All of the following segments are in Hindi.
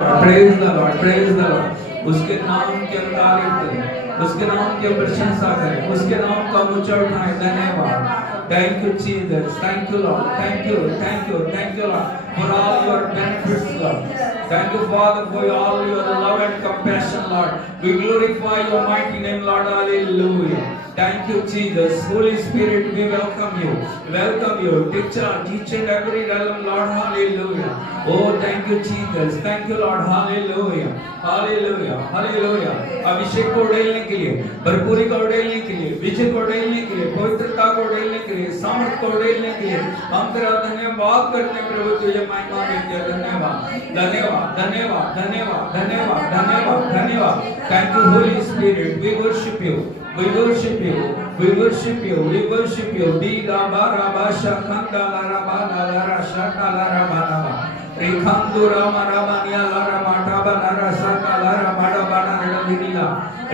Praise the Lord, praise the Lord. उसके नाम की तारीफ करें, उसके नाम की प्रशंसा करें, उसके नाम का ऊंचा उठाएं। धन्यवाद। Thank you Jesus, thank you Lord, thank you, thank you, thank you Lord for all your benefits, Lord. Thank you Father for all your love and compassion, Lord. We glorify your mighty name, Lord. Hallelujah. Thank you Jesus. Holy Spirit, we welcome you. Welcome you. Take charge each and every realm, Lord. Hallelujah. Oh, thank you Jesus. Thank you Lord. Hallelujah. Hallelujah. Hallelujah. अभिषेक को उड़ेलने के लिए, भरपूरी को उड़ेलने के लिए, विजय को उड़ेलने के लिए, पवित्रता को उड़ेलने के लिए, सामर्थ को उड़ेलने के लिए हम तेरा धन्यवाद करते हैं प्रभु। तुझे महिमा देते हैं। धन्यवाद, धन्यवाद, धन्यवाद, धन्यवाद, धन्यवाद, धन्यवाद, धन्यवाद। Thank you Holy Spirit. We worship you. We worship you. We worship you. We worship you. Di la ba ra ba sha khanda la ra ba la ra sha ka la ra ba la ba. Rikhandu ra ma ra ma nia la ra ma ta ba la ra sa ka la ra ba da ba na ra di la.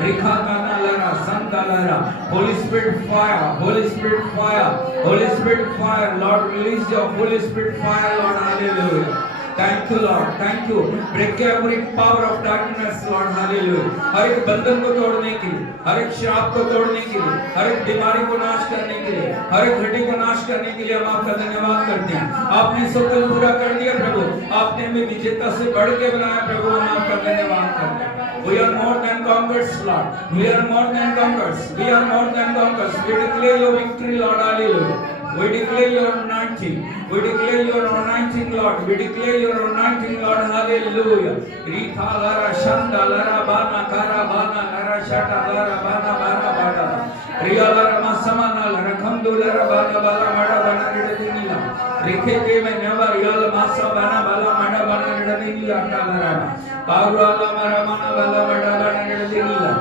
Rikhana na la ra sanda la ra. Holy Spirit fire. Holy Spirit fire. Holy Spirit fire. Lord, release your Holy Spirit fire, Lord. Hallelujah. Thank you Lord, thank you. Break every power of darkness, Lord. Hallelujah. हर एक बंधन को तोड़ने के लिए, हर एक श्राप को तोड़ने के लिए, हर एक बीमारी को नाश करने के लिए, हर एक घटी को नाश करने के लिए हम आपका धन्यवाद करते हैं। आपने सब कुछ पूरा कर दिया प्रभु। आपने हमें विजेता से बढ़ के बनाया प्रभु। हम आपका धन्यवाद करते हैं। We are more than conquerors, Lord. We are more than conquerors. We are more than conquerors. We declare your victory, Lord. Hallelujah. We declare your anointing. We declare your anointing, Lord. We declare your anointing, Lord. Hallelujah. Rita lara shanda lara bana kara bana lara shata lara bana bana bana. Riya lara masamana lara khamdu lara bana bala mada bana redinila. Rikhe ke me neva riya lara masa bana bala mada bana redinila ta lara. Karu ala mara mana bala mada bana redinila.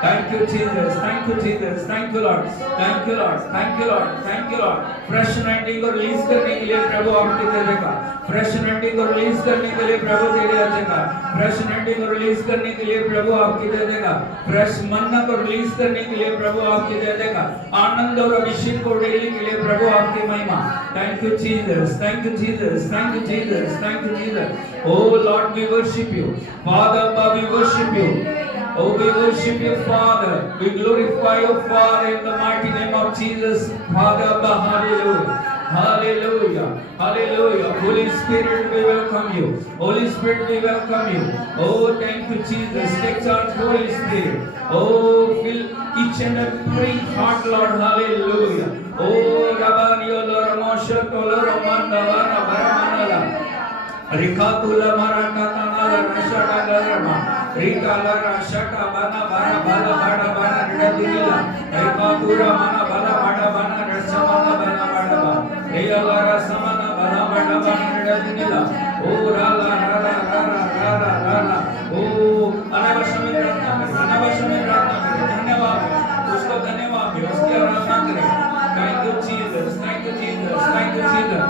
Thank you Jesus, thank you Jesus, thank you Lord, thank you Lord, thank you Lord, thank you Lord. Fresh anointing को रिलीज करने के लिए प्रभु आपकी दे देगा। Fresh anointing को रिलीज करने के लिए प्रभु दे देगा। Fresh anointing को रिलीज करने के लिए प्रभु आपकी दे देगा। Fresh मन्ना को रिलीज करने के लिए प्रभु आपकी दे देगा। आनंद और अभिषेक को उड़ेलने के लिए प्रभु आपकी महिमा। Thank you Jesus, thank you Jesus, thank you Jesus, thank you Jesus. Oh Lord, we worship you. Father, we worship you. Oh, we worship you, Father. We glorify you, Father, in the mighty name of Jesus. Father, hallelujah. Hallelujah. Hallelujah. Holy Spirit, we welcome you. Holy Spirit, we welcome you. Oh, thank you, Jesus. Take charge, Holy Spirit. Oh, fill each and every heart, Lord. Hallelujah. Oh, Rabani, Lord, Moshe, Lord, Mandavana, Baramanala. Rikatula Marakata, Rashaka, Rama. Rikala Rashaka Bana Bana Bala Bana Bana Redila Rikatura Mana Bala Bana Bana Rasamana Bana Bana Bana Riyala Rasamana Bana Bana Bana Redila O Rala Rala Rala Rala Rala O अनावश्यक प्रार्थना करें धन्यवाद उसको धन्यवाद उसकी आराधना करें Thank you Jesus, thank you Jesus, thank you Jesus,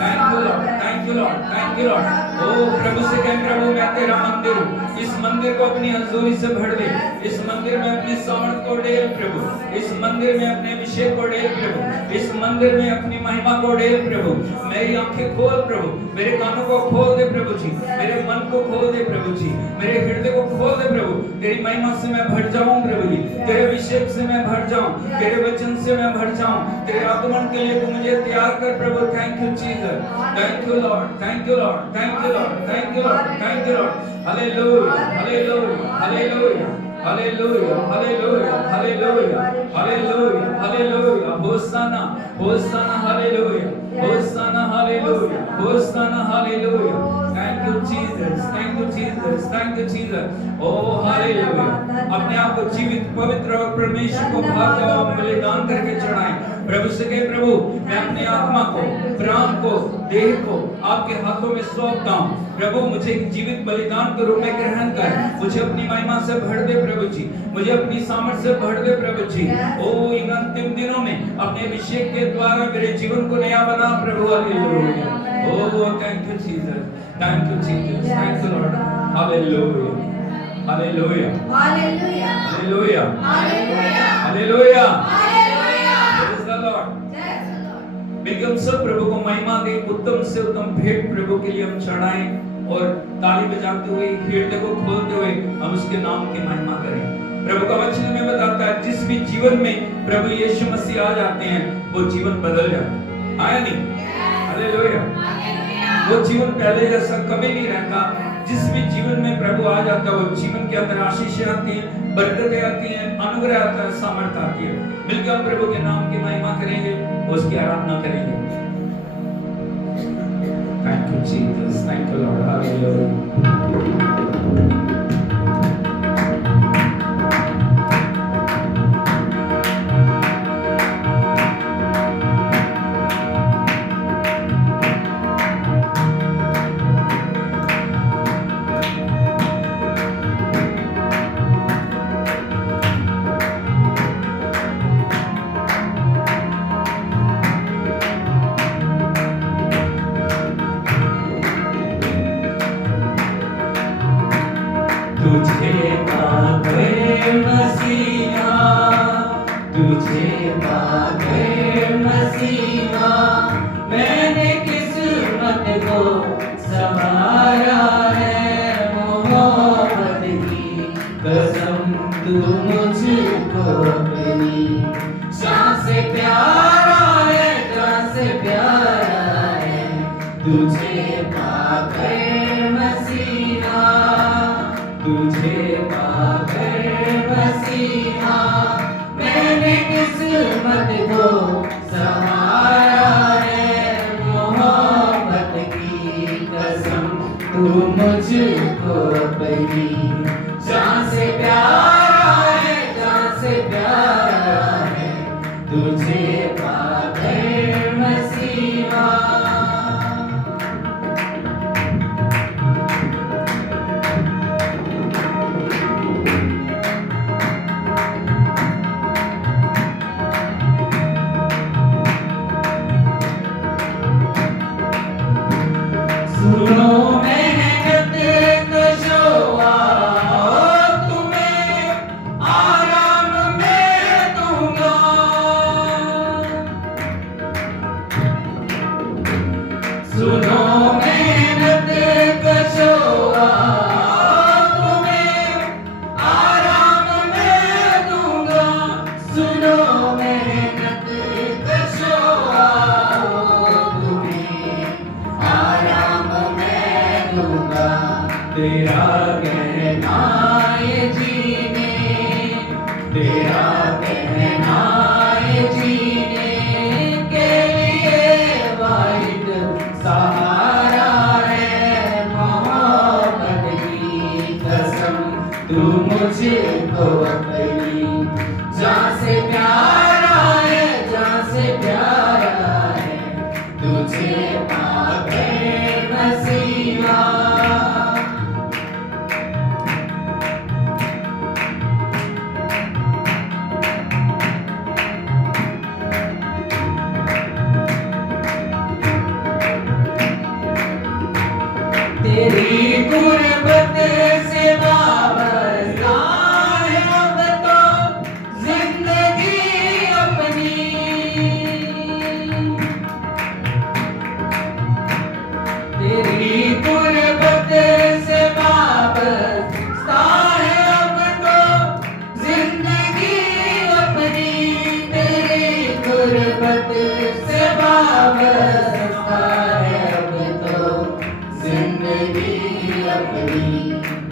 thank you Lord, thank you Lord, thank you Lord. ओ प्रभु से कहें प्रभु मैं तेरा मंदिर हूँ। इस मंदिर को अपनी हजूरी से भर दे। इस मंदिर में अपनी सामर्थ को डेल प्रभु। इस मंदिर में अपने अभिषेक को डेल प्रभु। इस मंदिर में अपनी महिमा को डेल प्रभु। मेरी आंखें खोल प्रभु। मेरे कानों को खोल दे प्रभु जी। मेरे मन को खोल दे प्रभु जी। मेरे हृदय को खोल दे प्रभु। तेरी महिमा से मैं भर जाऊं प्रभु जी। तेरे अभिषेक से मैं भर जाऊं। तेरे वचन से मैं भर जाऊं। तेरे आगमन के लिए तू मुझे तैयार कर प्रभु। Thank you Jesus, thank you Lord, thank you Lord, thank you Lord, thank you Lord, thank you Lord. Hallelujah, hallelujah, hallelujah, hallelujah, hallelujah, hallelujah, hallelujah, hallelujah. Hosanna, hosanna, hallelujah, hosanna, hallelujah, hosanna, hallelujah. Thank you Jesus, thank you Jesus, thank you Jesus. Oh hallelujah. अपने आप को जीवित, पवित्र और परमेश्वर को भागा और बलिदान करके चढ़ाएं। प्रभु से कहे प्रभु मैं अपनी आत्मा को, प्राण को, देह को आपके हाथों में सौंपता हूं। प्रभु मुझे जीवित बलिदान के रूप में ग्रहण कर। मुझे अपनी महिमा से भर दे प्रभु जी। मुझे अपनी सामर्थ से भर दे प्रभु जी। ओ इन अंतिम दिनों में अपने अभिषेक के द्वारा मेरे जीवन को नया बना प्रभु। Hallelujah. Oh thank you Jesus, thank you Jesus, thank you Lord. Hallelujah, hallelujah, hallelujah, hallelujah, hallelujah, hallelujah. Praise the Lord. बिल्कुल सब प्रभु को महिमा दे। उत्तम से उत्तम भेंट प्रभु के लिए हम चढ़ाएं। और ताली बजाते हुए, हृदय को खोलते हुए हम उसके नाम की महिमा करें। प्रभु का वचन में बताता है जिस भी जीवन में प्रभु यीशु मसीह आ जाते हैं वो जीवन बदल जाता है। आया नहीं? हालेलुया। वो जीवन पहले जैसा कभी नहीं रहता। जिस भी जीवन में प्रभु आ जाता है वो जीवन के अंदर आशीषें आती हैं, बरकतें आती हैं, अनुग्रह आता है, सामर्थ आती है। मिलकर हम प्रभु के नाम की महिमा करेंगे, उसकी आराधना करेंगे। Thank you Jesus, thank you Lord, hallelujah। तुझे पाकर मसीहा, तुझे पाकर मसीहा, मैंने किस्मत को संवारा है। मोहब्बत की कसम तू मुझको अपनी जान से प्यारा है, जान से प्यारा है। तुझे पाकर मसीहा, तुझे पाकर मसीहा, मैंने किस्मत को संवारा है। मोहब्बत की कसम तू मुझको अपनी जान से प्यारा है, जान से प्यारा है। तुझे पाकर मसीहा। सुनो मेहनत कशोआ, तुम्हें आराम मैं दूंगा। सुनो मेहनत कशोआ, तुम्हें आराम मैं दूंगा। सुनो मेहनत कशोआ, तेरा कहना ये जीने, तेरा कहना ये जीने के लिए वाहिद सहारा है। मोहब्बत की कसम तू मुझको अपनी जान से प्यारा है, जान से प्यारा है। तुझे पाकर मसीहा। तेरी गुरबत से वाबस्ता है अब तो जिंदगी अपनी। तेरी गुरबत से वाबस्ता है अब तो जिंदगी अपनी। तेरी गुरबत से वाबस्ता है अब तो जिंदगी अपनी।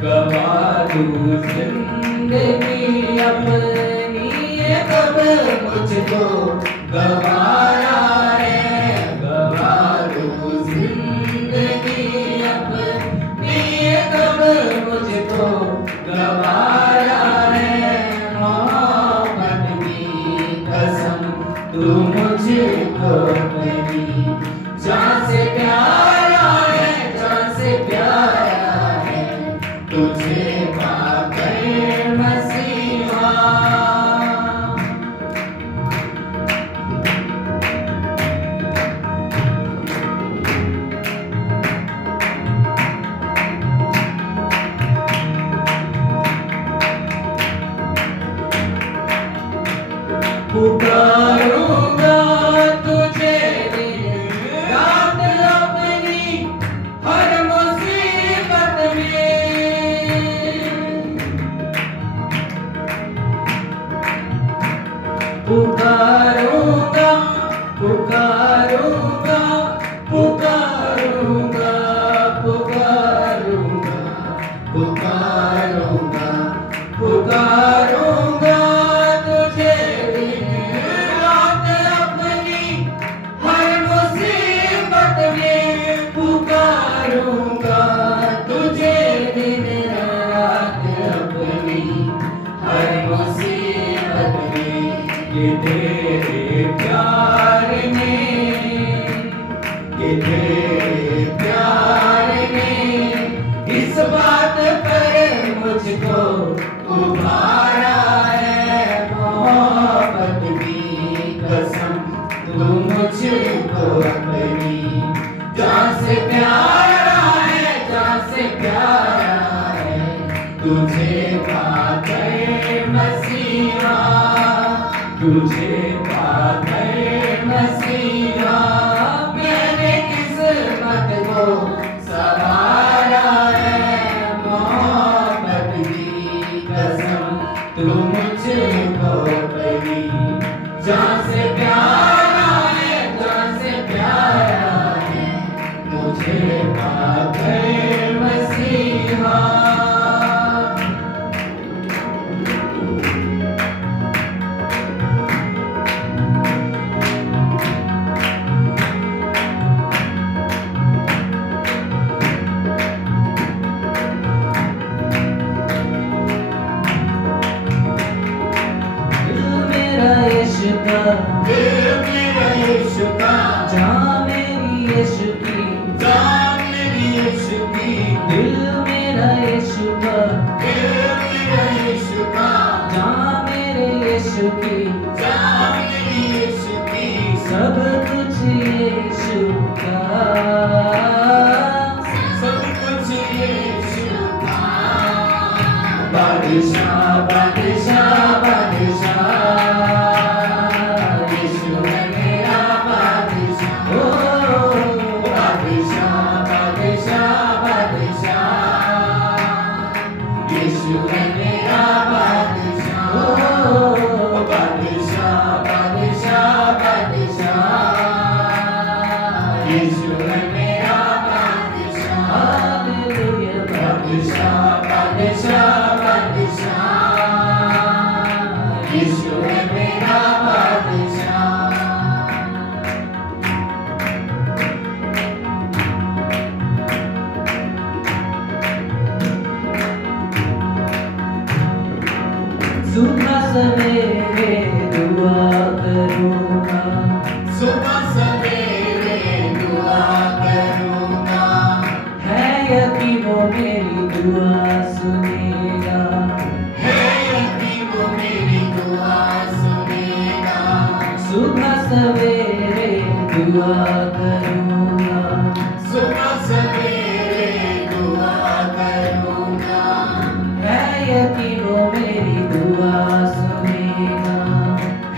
गवा दूँ जिंदगी अपनी, ये कब मुझको गवारा है। गवा दूँ जिंदगी अपनी, ये कब मुझको गवारा है। मोहब्बत की कसम तू मुझको अपनी जान से प्यारा है, जान से प्यारा है। तुझे पाकर मसीहा। पुकारूंगा तुझे दिन रात अपनी हर मुसीबत तेरे प्यार ने, कि तेरे प्यार ने इस बात पर मुझको उभारा है। मोहब्बत की कसम तू मुझको अपनी जान से प्यारा है, जान से प्यारा है। तुझे पाकर मसीहा, तुझे पाकर मसीहा, मैंने किस्मत को सवारा है। मोहब्बत की कसम तू मुझको अपनी जान से प्यारा है, जान से प्यारा है। मुझे पाकर मसीहा। दिल मेरा यीशु का, जान मेरी यीशु की, जान मेरी यीशु की। दिल मेरा यीशु का, दिल मेरा यीशु का, जान मेरे यीशु की, जान मेरी यीशु की। सब कुछ यीशु का, सब कुछ यीशु का। बादशाह बादशाह बादशाह, सुबह सवेरे दुआ करूँगा, सुबह सवेरे दुआ करूँगा। है यकीन वो मेरी दुआ सुनेगा, है यकीन वो मेरी दुआ सुनेगा। सुबह सवेरे दुआ करूँगा, सुबह सवेरे दुआ करूँगा। है यकीन वो मेरी दुआ सुनेगा,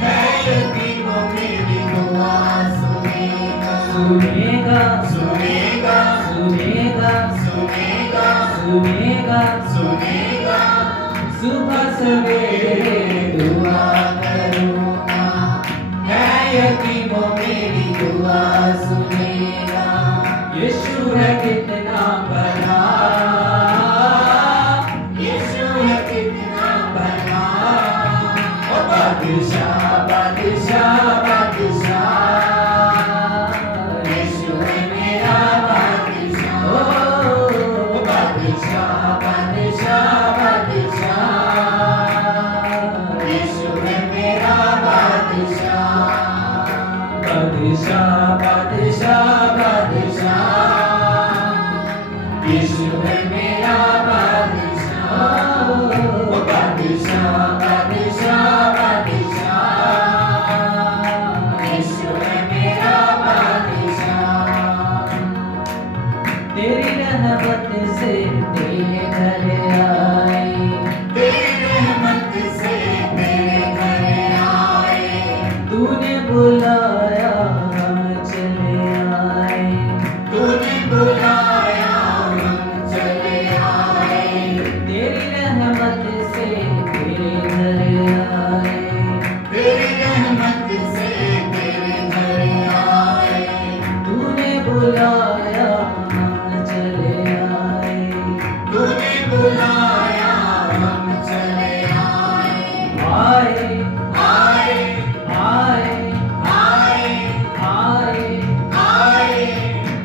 है यकीन वो मेरी दुआ सुनेगा। सुनेगा सुनेगा सुनेगा सुनेगा सुनेगा सुनेगा। सुबह सवेरे दुआ करूँगा, है यकीन वो मेरी दुआ सुनेगा। यीशु है कितना बड़ा, यीशु है कितना बड़ा। ओ बादशाह बादशाह बादशाह, यीशु है मेरा बादशाह। ओ बादशाह बादशाह बादशाह, यीशु है मेरा बादशाह। बादशाह बादशाह बादशाह, यीशु है मेरा बादशाह। ओ बादशाह बादशाह बादशाह, यीशु है मेरा बादशाह। तेरी रहमत से तेरे घर आए, तेरी रहमत से तेरे घर आए। तूने बुलाया हम चले आए, तूने बुलाया हम चले आए। तेरी रहमत से तेरे घर आए, तेरी रहमत से तेरे घर आए। तूने बुलाया हम चले आए, तूने बुलाया हम चले आए। आए आए आए आए आए आए,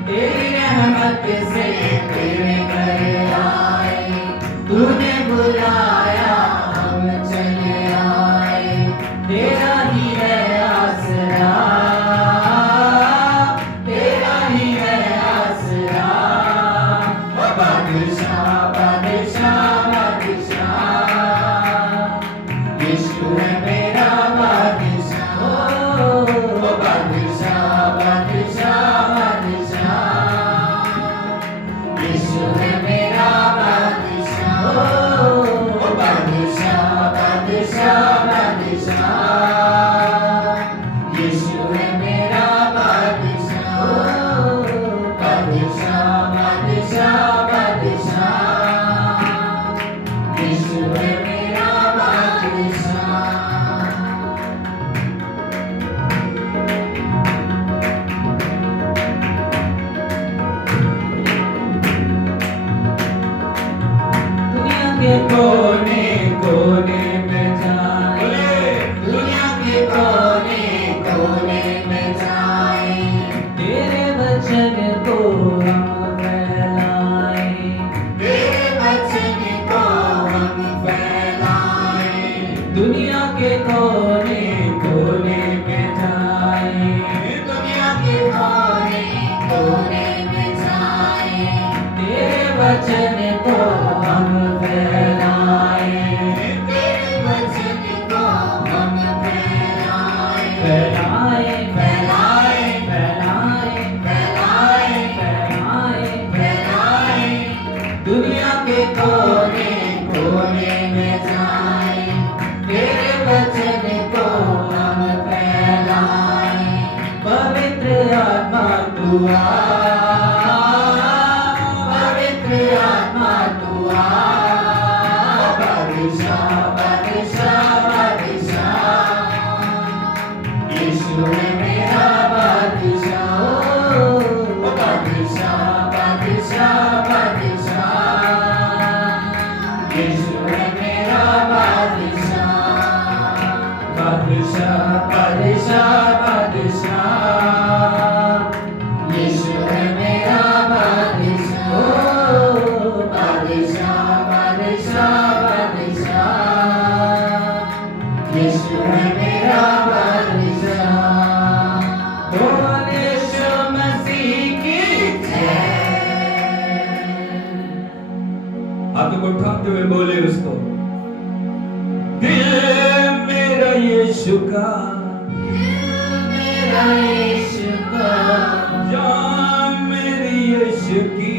तेरी रहमत से तेरे घर आए। तूने बुलाया हम चले आए, तेरा ही बादशाह बादशाह, यीशु है मेरा बादशाह, बादशाह बादशाह बादशाह, यीशु है मेरा बादशाह। दुनिया के कोने कोने में जाए, दुनिया के कोने कोने में जाए, तेरे वचन को हम फैलाए, तेरे वचन को हम फैलाए, दुनिया के कोने कोने में जाए, दुनिया के कोने कोने में जाए, तेरे वचन को हम फैलाए, तेरे वचन को हम फैलाए, फैलाए फैलाए फैलाए फैलाए फैलाए फैलाए, दुनिया के कोने कोने में जाए, तेरे वचन को हम फैलाए, पवित्र आत्मा तू आ, पवित्र आत्मा तू आ, बादशाह बादशाह बादशाह, यीशु है मेरा बादशाह, बादशाह बादशाह बादशाह, यीशु है मेरा बादशाह, बादशाह बादशाह बादशाह, यीशु है मेरा बादशाह, बादशाह बादशाह बादशाह, यीशु है मेरा बादशाह। ओ यीशु मसीह की जय। हाथों को उठाते हुए बोले उसको, दिल मेरा यीशु का, मेरा यीशु का, जान मेरी यीशु की,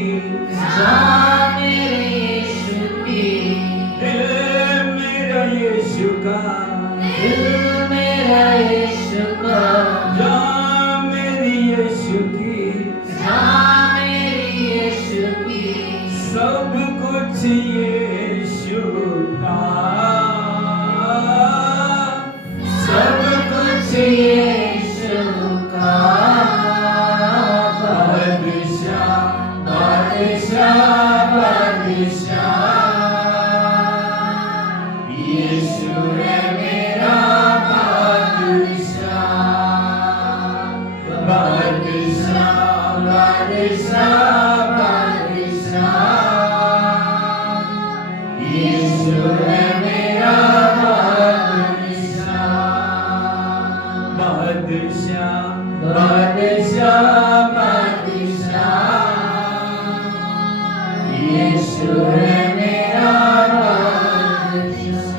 जान मेरे यीशु की, दिल मेरा यीशु का, दिल मेरा यीशु का, जान मेरी यीशु की, जान मेरे यीशु की, सब कुछ यीशु का, सब कुछ यीशु का, बादशाह बादशाह बादशाह, यीशु है मेरा बादशाह, बादशाह बादशाह बादशाह, यीशु है मेरा बादशाह, बादशाह बादशाह बादशाह, यीशु है मेरा बादशाह।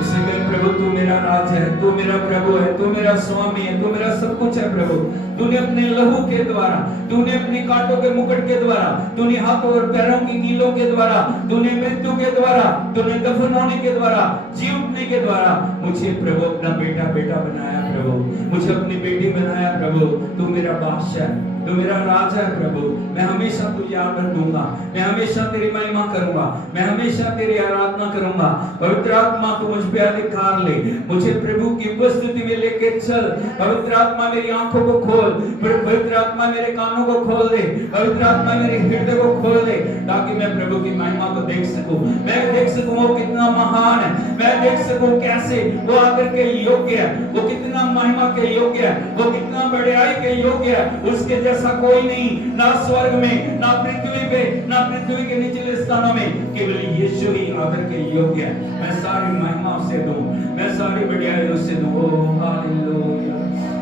उसे कहे, प्रभु तू मेरा राज है, तू मेरा प्रभु है, तू मेरा स्वामी है, तू मेरा सब कुछ है प्रभु। तूने अपने लहू के द्वारा, तूने अपने कांटों के मुकुट के द्वारा, तूने हाथों और पैरों की कीलों के द्वारा, तूने मृत्यु के द्वारा, तूने दफन होने के द्वारा, जी उठने के द्वारा मुझे प्रभु अपना बेटा बेटा बनाया प्रभु, मुझे अपनी बेटी बनाया प्रभु। तू मेरा बादशाह, तू मेरा राजा है प्रभु। मैं हमेशा तुझे याद रखूंगा, मैं हमेशा तेरी महिमा करूंगा, मैं हमेशा तेरी आराधना करूंगा। पवित्र आत्मा तू मुझ पे अधिकार ले, मुझे प्रभु की उपस्थिति में लेके चल। पवित्र आत्मा मेरी आंखों को खोल, पवित्र आत्मा मेरे कानों को खोल दे, पवित्र आत्मा मेरे हृदय को खोल दे, ताकि मैं प्रभु की महिमा को देख सकूं। मैं देख सकूं वो कितना महान है, मैं देख सकूं कैसे वो आदर के योग्य है, वो कितना महिमा के योग्य है, वो कितना बड़ाई के योग्य है। उसके जैसा कोई नहीं, ना स्वर्ग में, ना पृथ्वी पे, ना पृथ्वी के निचले स्थानों में, केवल यीशु ही आदर के योग्य है। मैं सारी महिमा उसे दूं, मैं सारी बढ़ाई उसे दूं। ओ हालेलुया,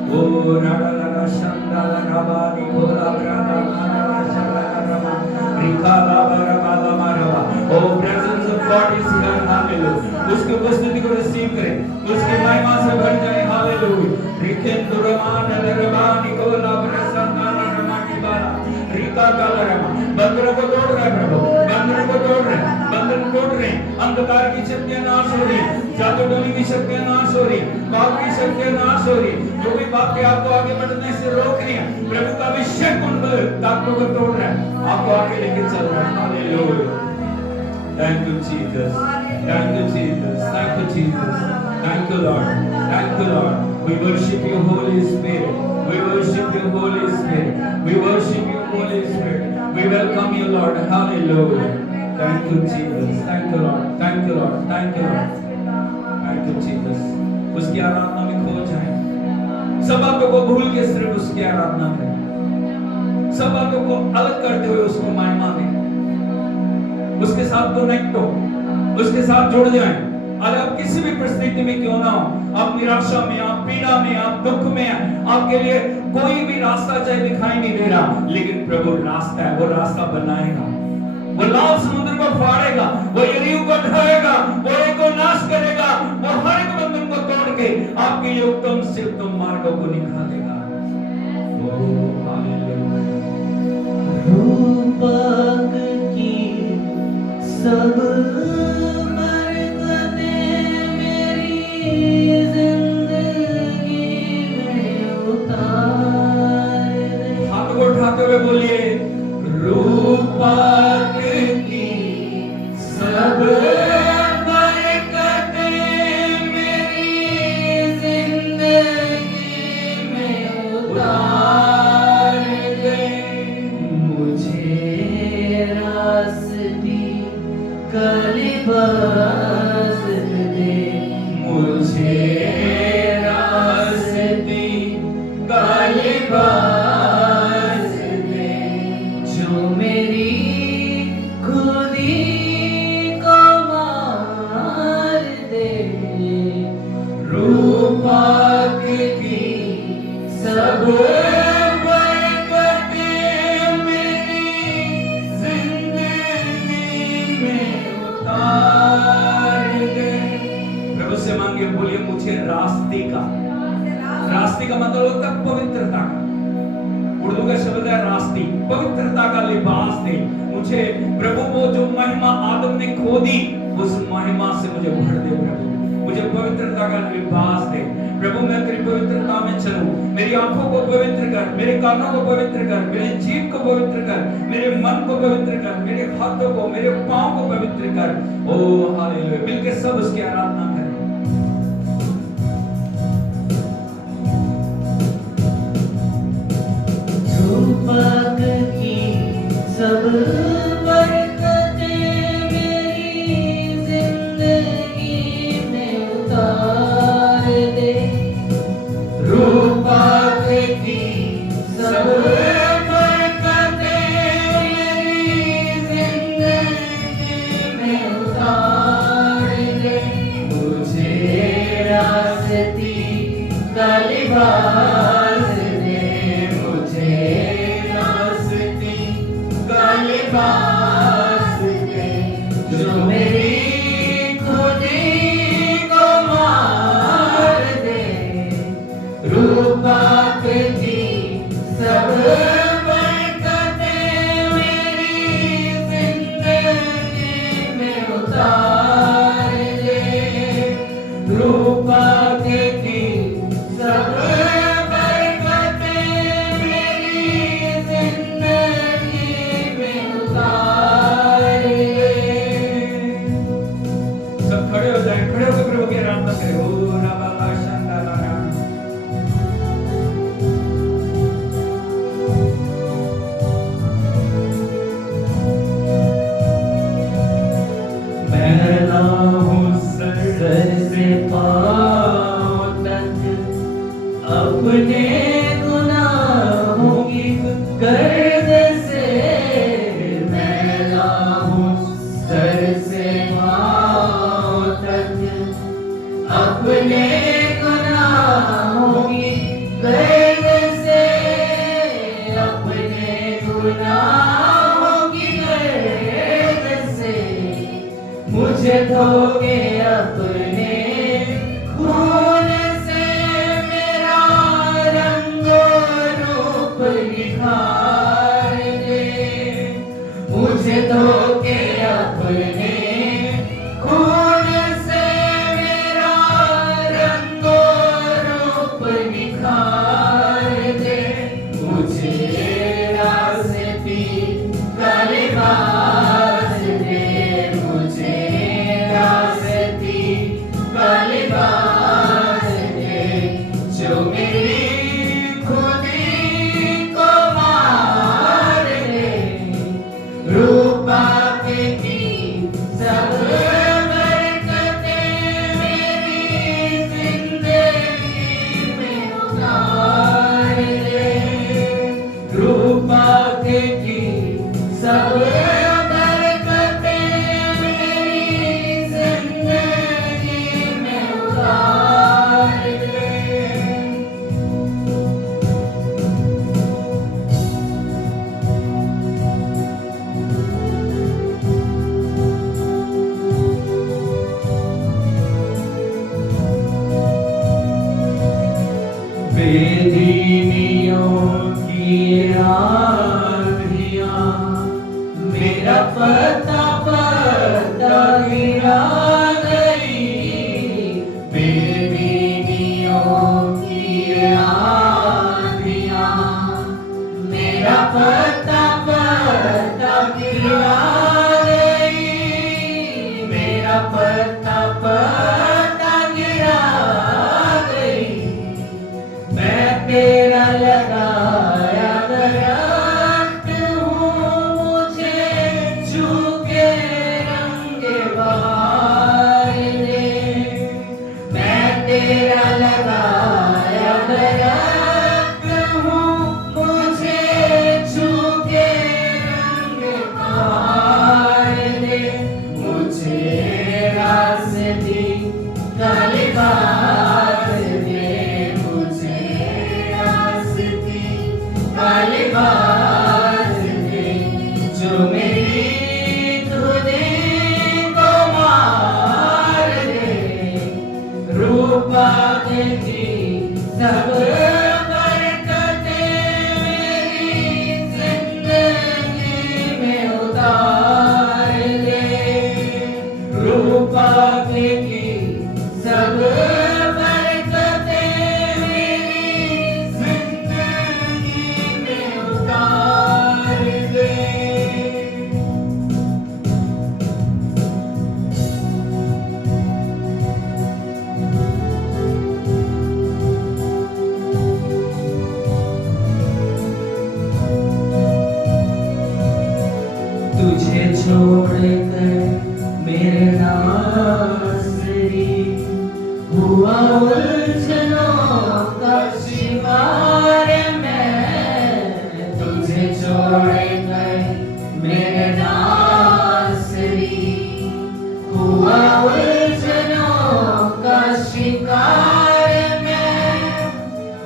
ओ राडा लाला शंदा लाला बानी बोला ब्रादा मारा शला रमा रिका लाला रमा मारवा। Oh presence of God is here, hallelujah. उसकी उपस्थिति को रिसीव करें, उसकी महिमा से भर जाए, हालेलुया। रिके दुरमान लरबानी कोला ब्रसंगा रमा निबाला रिका काला रमा। बंदरों को तोड़ रहा है प्रभु, बंदरों को तोड़ रहा है, बंदर तोड़ रहे हैं। अंधकार की शक्तियां नाश हो रही, जादू टोनी की शक्तियां नाश हो रही, पाप की शक्तियां नाश हो रही, जो भी बात आपको आगे बढ़ने से रोक रही है, प्रभु का अभिषेक उन ताकतों को तोड़ रहा है, आपको आगे लेके चल रहा है। Hallelujah. Thank you Jesus. Thank you Jesus. Thank you Jesus. Thank you Lord. Thank you Lord. We worship you Holy Spirit. We worship you Holy Spirit. We worship you Holy Spirit. We welcome you Lord. Hallelujah. Thank you Jesus. Thank you Lord. Thank you Lord. Thank you Lord. Thank you Jesus. उसकी आराधना में खो जाएं। सब बातों को भूल के सिर्फ उसकी आराधना करें। सब बातों को अलग करते हुए उसको महिमा दें। उसके साथ कनेक्ट हो, उसके साथ जुड़ जाएं। अगर आप किसी भी परिस्थिति में क्यों ना हो, आप निराशा में, आप पीड़ा में, आप दुख में, आपके लिए कोई भी रास्ता चाहे दिखाई नहीं दे रहा, लेकिन प्रभु रास्ता है, वो रास्ता बनाएगा, वो लाल समुद्र को फाड़ेगा, वो यरीहो को ढाएगा, वो एक को नाश करेगा, वो हर एक बंधन को तोड़ के आपके उत्तम से उत्तम मार्गों को निकालेगा। ओ हालेलुया। रूपक की सब बरकतें मेरी जिंदगी में उतार दे। हाथ को उठाते हुए बोलिए, रूपक की सब बरकतें मेरी जिंदगी में उतार दे। मुझे रास्ते का लिबास दे, मुझे रास्ते का लिबास दे, जो मेरी खुदी को मार दे। रूपक की सब बरकतें मेरी जिंदगी में उतार दे। प्रभु से मांगे, बोलिए मुझे रास्ते का मतलब होता है पवित्रता का। उर्दू का शब्द है रास्ते, पवित्रता का लिबास दे मुझे प्रभु। वो जो महिमा आदम ने खो दी, उस महिमा से मुझे भर दे प्रभु। मुझे पवित्रता का लिबास दे प्रभु। मैं तेरी पवित्रता में चलूं। मेरी आंखों को पवित्र कर, मेरे कानों को पवित्र कर, मेरे जीभ को पवित्र कर, मेरे मन को पवित्र कर, मेरे हाथों को, मेरे पांव को पवित्र कर। ओ हालेलुया। मिलकर सब उसकी आराधना करें। रूपक की सब बरकतें मेरी जिंदगी में उतार दे। रूपक की सब बरकतें मेरी जिंदगी में उतार दे। मुझे रास्ते का लिबास दे, मुझे रास्ते का लिबास दे, जो मेरी खुदी को मार दे। रूपक की सब बरकतें मेरी जिंदगी में उतार दे। रूपक की सब बरकतें मेरी जिंदगी में उतार दे। सब खड़े हो जाएं, खड़े होकर प्रभु की आराधना करें। ओ राबा शांदालारा। मैला हूँ सर से पाँव तक, अपने गुनाहों की गर्द से। मैला हूँ सर से पाँव तक, अपने गुनाहों की गर्द से, अपने गुनाहों की गर्द से। मुझे धोके अपने खून से मेरा रंगो रूप निखार दे। मुझे धोके अपने सब बरकतें मेरी जिंदगी में उतार दे। कृपा की सब बरकतें मेरी जिंदगी में उतार दे। बेदीनियों की आंधियां मेरा पता पता गिरा गई। बेदीनियों की आंधियां मेरा पता पता गिरा गई। मेरा पता पता गिरा गई। मैं तेरा लगाया दरख्त हूँ, मुझे छू के रंग बहार दे। मैं तेरा लगाया दरख्त हूँ, मुझे छू के रंग बहार दे। मुझे रास्ते का लिबास दे। मुझे रास्ते का लिबास दे। जो मेरी धुनी को मार दे। रूपा की सब बरकतें मेरी जिंदगी में उतार दे। रूपा की सब बरकतें मेरी जिंदगी में उतार दे। तुझे छोड़कर मेरे नासरी हुआ उलझनों का शिकार मैं। तुझे छोड़कर मेरे नासरी हुआ उलझनों का शिकार मैं।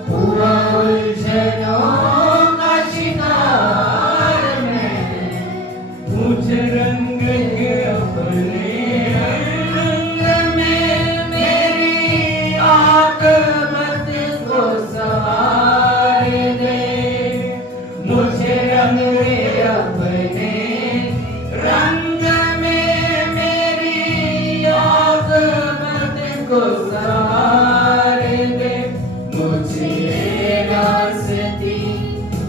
हुआ उलझनों का शिकार मैं। मुझे रंग के अपने रंग में मेरी आकबत को सवार दे। मुझे रंग के अपने रंग में मेरी आकबत को सवार दे। मुझे रास्ते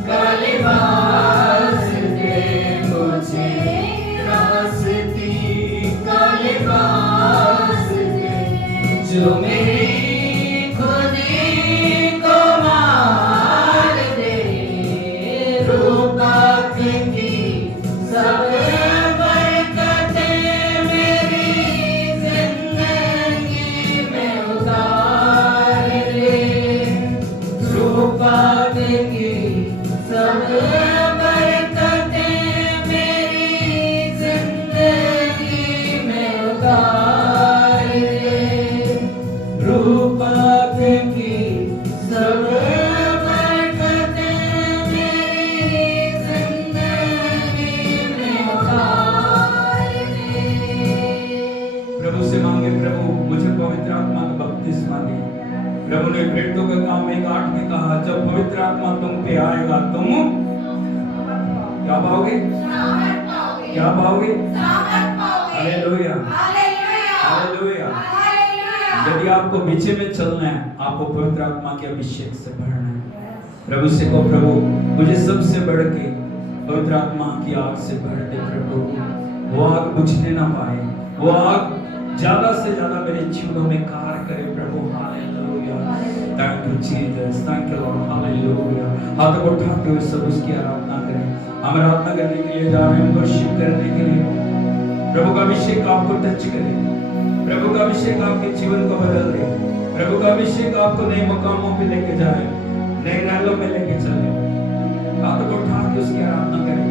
का लिबास दे। मुझे रास्ते का लिबास दे। जो मेरी खुदी को मार दे। रूपा की सब बरकतें मेरी जिंदगी में उतार दे। रूपा की सब बरकतें मेरी जिंदगी में उतार दे। रूपा की सब बरकतें मेरी जिंदगी में उतार दे। प्रभु से मांगे, प्रभु मुझे पवित्र आत्मा का बपतिस्मा दे। प्रभु ने प्रेरितों का काम 1:8 में कहा, जब पवित्र आत्मा तुम पे आएगा तुम क्या पाओगे? क्या पाओगे? Hallelujah, hallelujah. यदि आपको पीछे में चलना है, आपको पवित्र आत्मा के अभिषेक से भरना है। प्रभु से कहो, प्रभु मुझे सबसे बढ़ के पवित्र आत्मा की आग से भर दे। प्रभु वो आग बुझने ना पाए, वो आग ज्यादा से ज्यादा मेरे जीवन में कार्य करे। प्रभु hallelujah, thank you Jesus, thank you Lord, hallelujah. हाथ को उठाते हुए सब उसकी आराधना करें। हम आराधना करने के लिए जा रहे हैं, वर्शिप करने के लिए। प्रभु का अभिषेक आपको टच करे, प्रभु का अभिषेक आपके जीवन को बदल दे, प्रभु का अभिषेक आपको नए मकामों पे लेके जाए, नए रालों में लेके चले। हाथ को उठा के उसकी आराधना करें।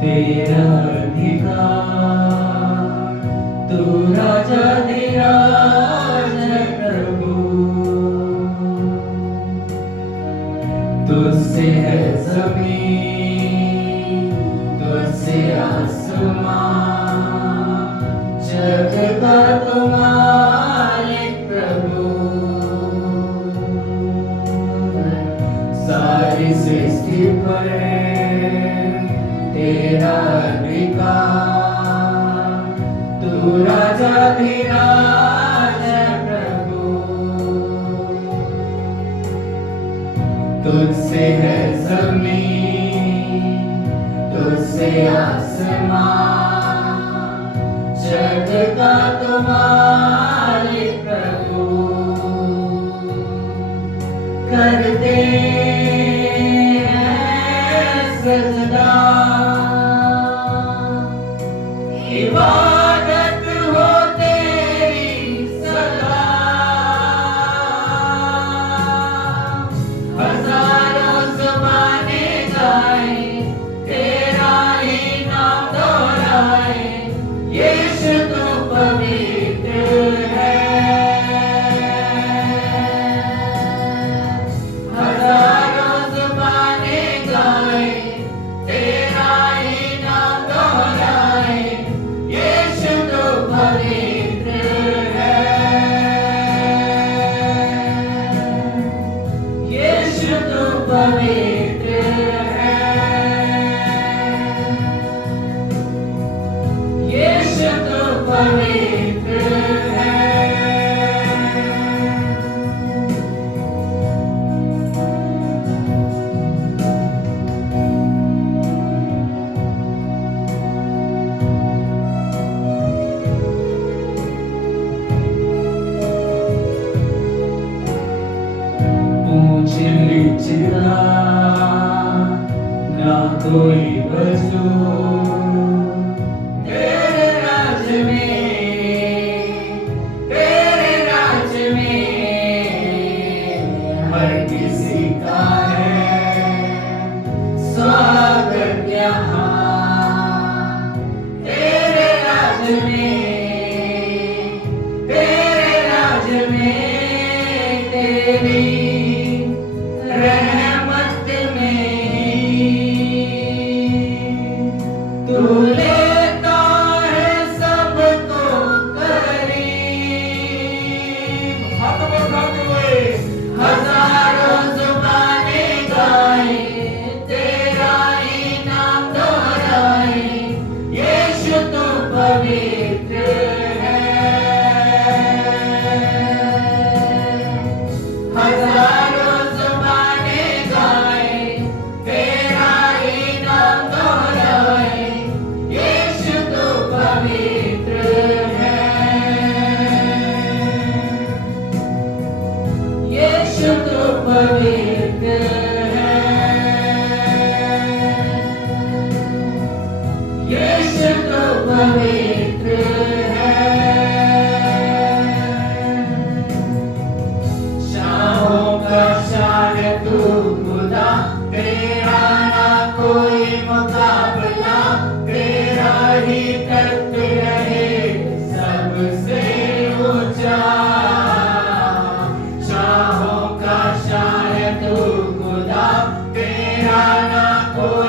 तेरा अधिकार, तू राजाधिराज है प्रभु, तुझसे है ज़मीन, तुझसे आसमान, जग का तुम्हारे प्रभु, सारी सृष्टि पर तेरा अधिकार, तू राजाधिराज है प्रभु, तुझसे है ज़मीन, तुझसे आसमान, जग का तुम्हारे प्रभु, करते हैं सजदा, इबादत हो तेरी सदा, हजारों ज़बानें गाएं, तेरा ही नाम दोहराएं, यीशु तू पवित्र है। हजारों ज़बानें गाएं, तेरा ही नाम दोहराएं, यीशु तो पवित्र है, यीशु तो पवित्र है, यीशु तो पवित्र है। ऊंचे निचला ना कोई वजूद, तेरे राज में हर किसी का है स्वागत यहाँ, तेरे राज में तेरी रहमत में तू लेता है सबको करीब। हाथ बढ़ाते हुए हजारों ज़ुबानें गाएं, तेरा ही नाम दोहराएं, यीशु तू पवित्र है। हजारों ज़ुबानें गाएं, तेरा ही नाम दोहराएं, यीशु तू पवित्र है, यीशु तू पवित्र है, यीशु तू पवित्र है। शाहों का शान तू खुदा, तेरा ना कोई मुकाबला, तेरा ही तख्त रहे सबसे ऊंचा। शाहों का शान तू खुदा,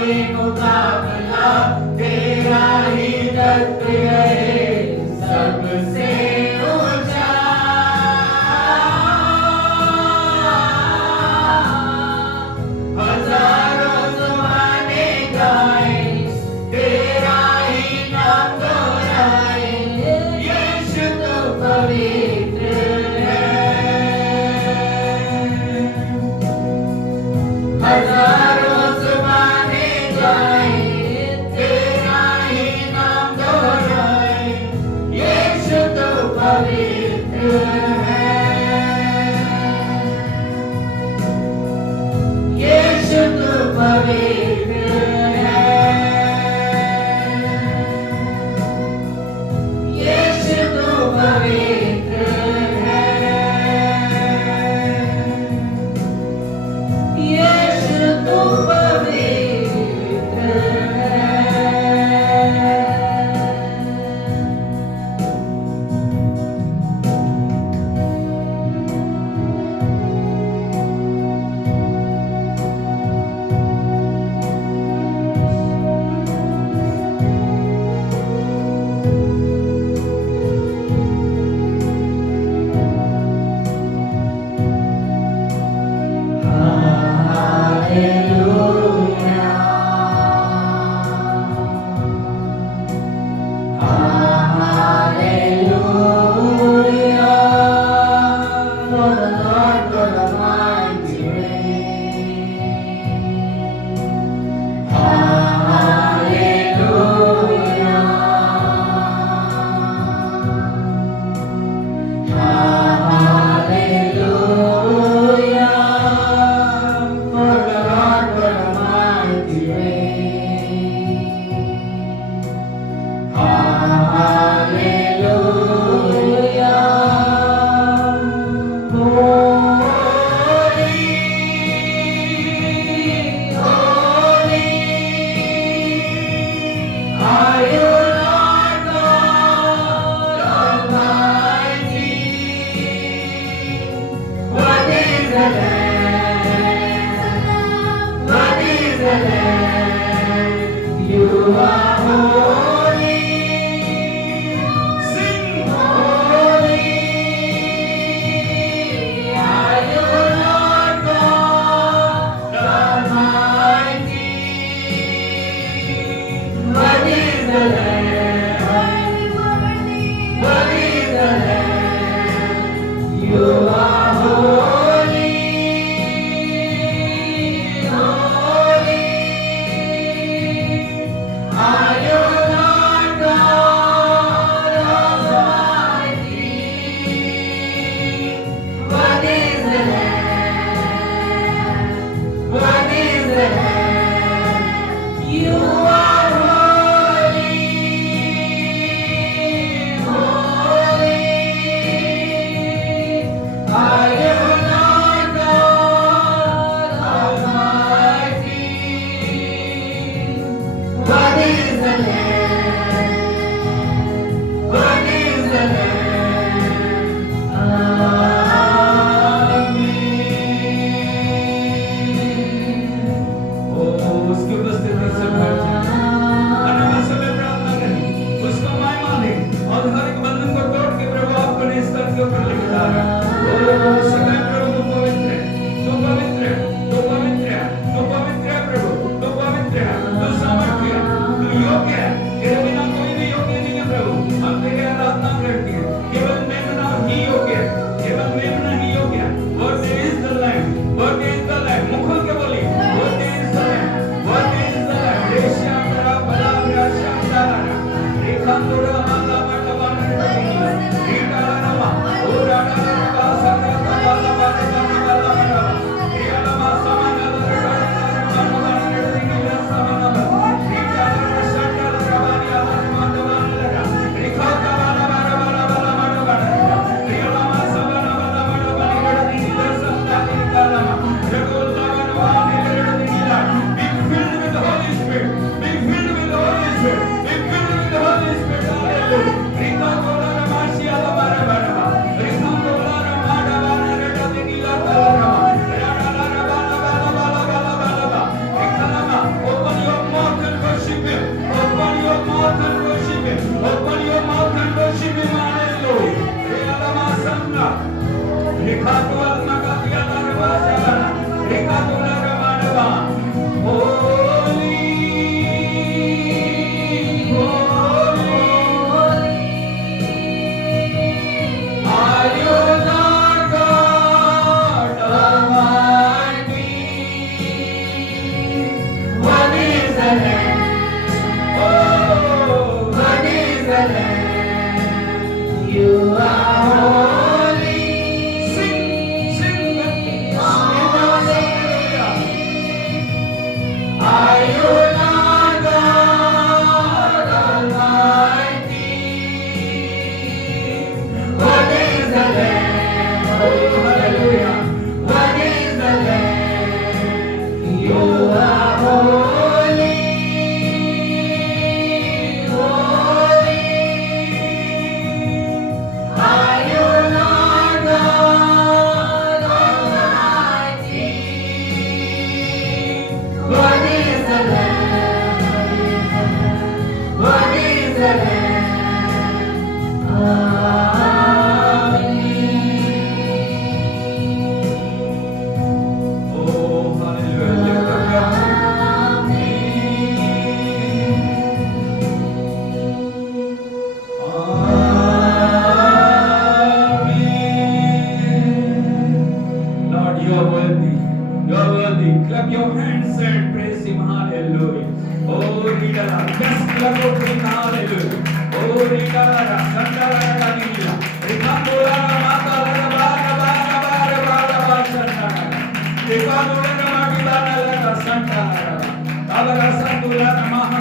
कोई मुकाबला तेरा ही तत्व है सबसे ऊंचा हजारों ज़ुबाने गाए तेरा ही नाम दोहराए यीशु तो पवित्र हजारों ज़ुबाने गाए तेरा ही नाम दोहराए यीशु तो पवित्र है यीशु तो पवित्र है यीशु तो पवित्र है यीशु तो पवित्र है You are holy, sing holy, are you Lord God Almighty? What is the Lamb? What is the Lamb? You are holy, holy. Are you Lord God Almighty? What is the Lamb? What is the Lamb? You are holy, holy. Are you Lord God Almighty? What is the Lamb? What is the Lamb? ओ उसकी उपस्थिति से भर जाए। अन्य समय प्रार्थना करें, उसको महिमा दें और हर एक बंधन को तोड़ के प्रभु आपको अपने स्तर के ऊपर लेके जा रहा है। ओ सदैव प्रभु तू पवित्र है, तू पवित्र है, तू पवित्र है, तू पवित्र है प्रभु, तू पवित्र है, तू सामर्थ्य है, तू योग्य है, तेरे बिना कोई भी योग्य नहीं है प्रभु। हम तेरी आराधना करते हैं, केवल मेमना ही योग्य है, केवल मेमना ही योग्य है। What is the Lamb? What is the Lamb? मुख खोल के बोलिए, What is the Lamb? What is the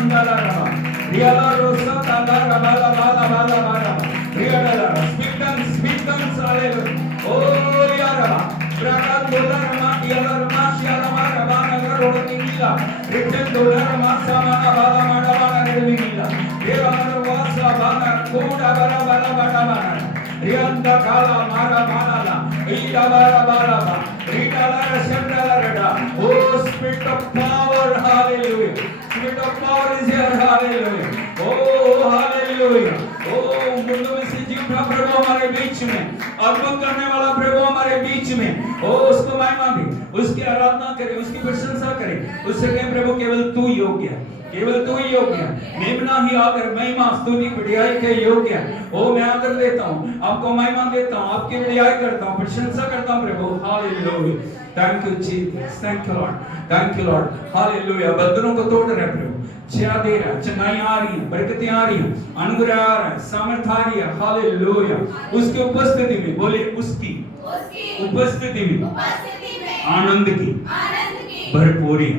Shandala Raba. Riala Rosa Tala Raba Raba Raba Raba Raba. Riala Raba. Speak tongues, hallelujah. Oh Riala. Braga Dola Rama Riala Rama Shiala Rama Raba Roda Nila. Richten Dola Rama Sama Bala Mada Bala Nila. Riala Wasa Bala Koda Bala Bala Bala Bala. Rianda Kala Mara Bala. Ida Bala Bala Bala. Ridala Shandala Rada. Oh Spirit of power, hallelujah. Spirit of power is here, hallelujah. Oh hallelujah. Oh मुंडों में से जीवता प्रभु हमारे बीच में, अद्भुत करने वाला प्रभु हमारे बीच में. Oh उसको महिमा दे, उसकी आराधना करें, उसकी प्रशंसा करें. उससे कहें प्रभु केवल तू योग्य है, केवल तू ही योग्य है. निम्ना ही आदर महिमा स्तुति बढ़ाई के योग्य है. ओ मैं आदर देता हूँ, आपको महिमा देता हूँ, आपकी बढ़ाई करता हूँ, प्रशंसा करता हूँ प्रभु. Hallelujah. Thank you Jesus, thank you Lord, thank you Lord. Hallelujah. बंधनों को तोड़ रहे प्रभु, जय दे रहा, चंगाई आ रही है, बरकतें आ रही हैं, अनुग्रह आ रहा है, सामर्थ आ रही है. हालेलुया. उसकी उपस्थिति में, बोले उसकी उपस्थिति में आनंद की भरपूरी.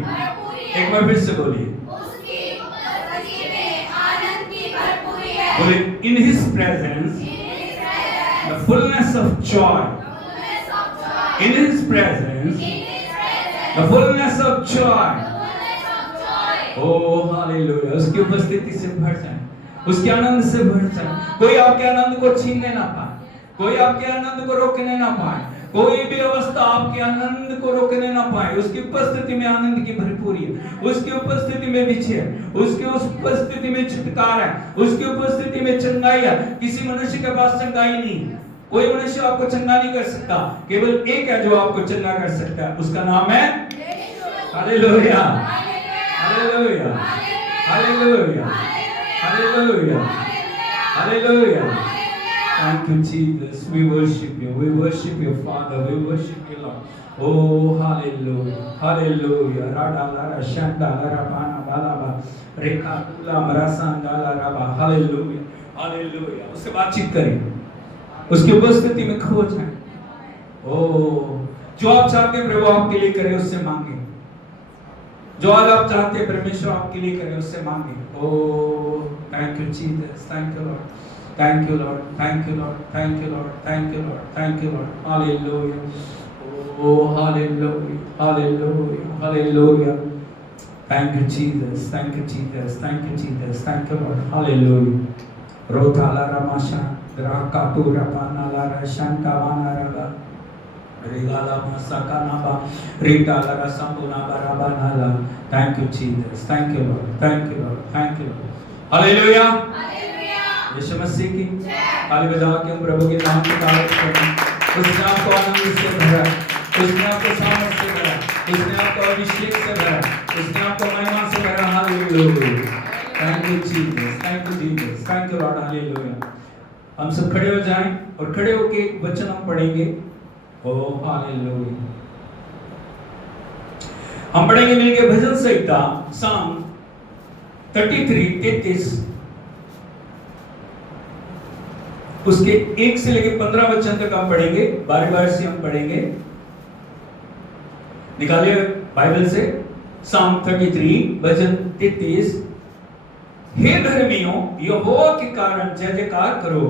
एक बार फिर से बोलिए. बोले in his presence the fullness of joy. In his presence the fullness of joy. Oh hallelujah. उसकी उपस्थिति से भर जाए, उसके आनंद से भर जाए. कोई आपके आनंद को छीनने ना पाए, कोई आपके आनंद को रोकने ना पाए, कोई भी अवस्था आपके आनंद को रोकने ना पाए. उसकी उपस्थिति में आनंद की भरपूरी है, उसकी उपस्थिति में विजय है, उसकी उपस्थिति में छुटकारा है, उसकी उपस्थिति में चंगाई है. किसी मनुष्य के पास चंगाई नहीं, कोई मनुष्य आपको चंगा नहीं कर सकता. केवल एक है जो आपको चंगा कर सकता है, उसका नाम है hallelujah. Hallelujah. Hallelujah. Hallelujah. Hallelujah. Thank you Jesus, we worship you Father, we worship you Lord. Oh hallelujah, hallelujah. Rada lara shanda lara bana bala ba rekha la marasanga lara ba. Hallelujah, hallelujah. उससे बातचीत करें, उसकी उपस्थिति में खो जाए. Oh जो आप चाहते हैं प्रभु आपके लिए करे, उससे मांगे. जो आज आप चाहते हैं परमेश्वर आपके लिए करे, उससे मांगे. Oh thank you Jesus, thank you Lord. Thank you Lord, thank you Lord, thank you Lord, thank you Lord, thank you Lord. Hallelujah. Oh hallelujah, hallelujah, hallelujah. Thank you Jesus, thank you Jesus, thank you Jesus, thank you Lord. Hallelujah. Rota la ramasha, graka tu rapana la rashanta vana raga. Regala masaka naba, rita la rasambuna barabana la. Thank you Jesus, thank you Lord, thank you Lord, thank you Lord. Hallelujah. यीशु मसीह की ताली बजा के हम प्रभु के नाम की तारीफ करें. उसने आपको आनंद से भरा, उसने आपको सामर्थ से भरा, उसने आपको अभिषेक से भरा, उसने आपको महिमा से भरा. Hallelujah. Thank you Jesus, thank you Jesus, thank you Lord. Hallelujah. हम सब खड़े हो जाएं और खड़े होके एक वचन हम पढ़ेंगे. Oh hallelujah. हम पढ़ेंगे मिलके भजन संहिता साम 33 उसके 1 से लेकर 15 वचन तक हम पढ़ेंगे. बारी-बारी से हम पढ़ेंगे. निकालिए बाइबल से साम 33 वचन 33. हे धर्मियों, यहोवा के कारण जय जयकार करो,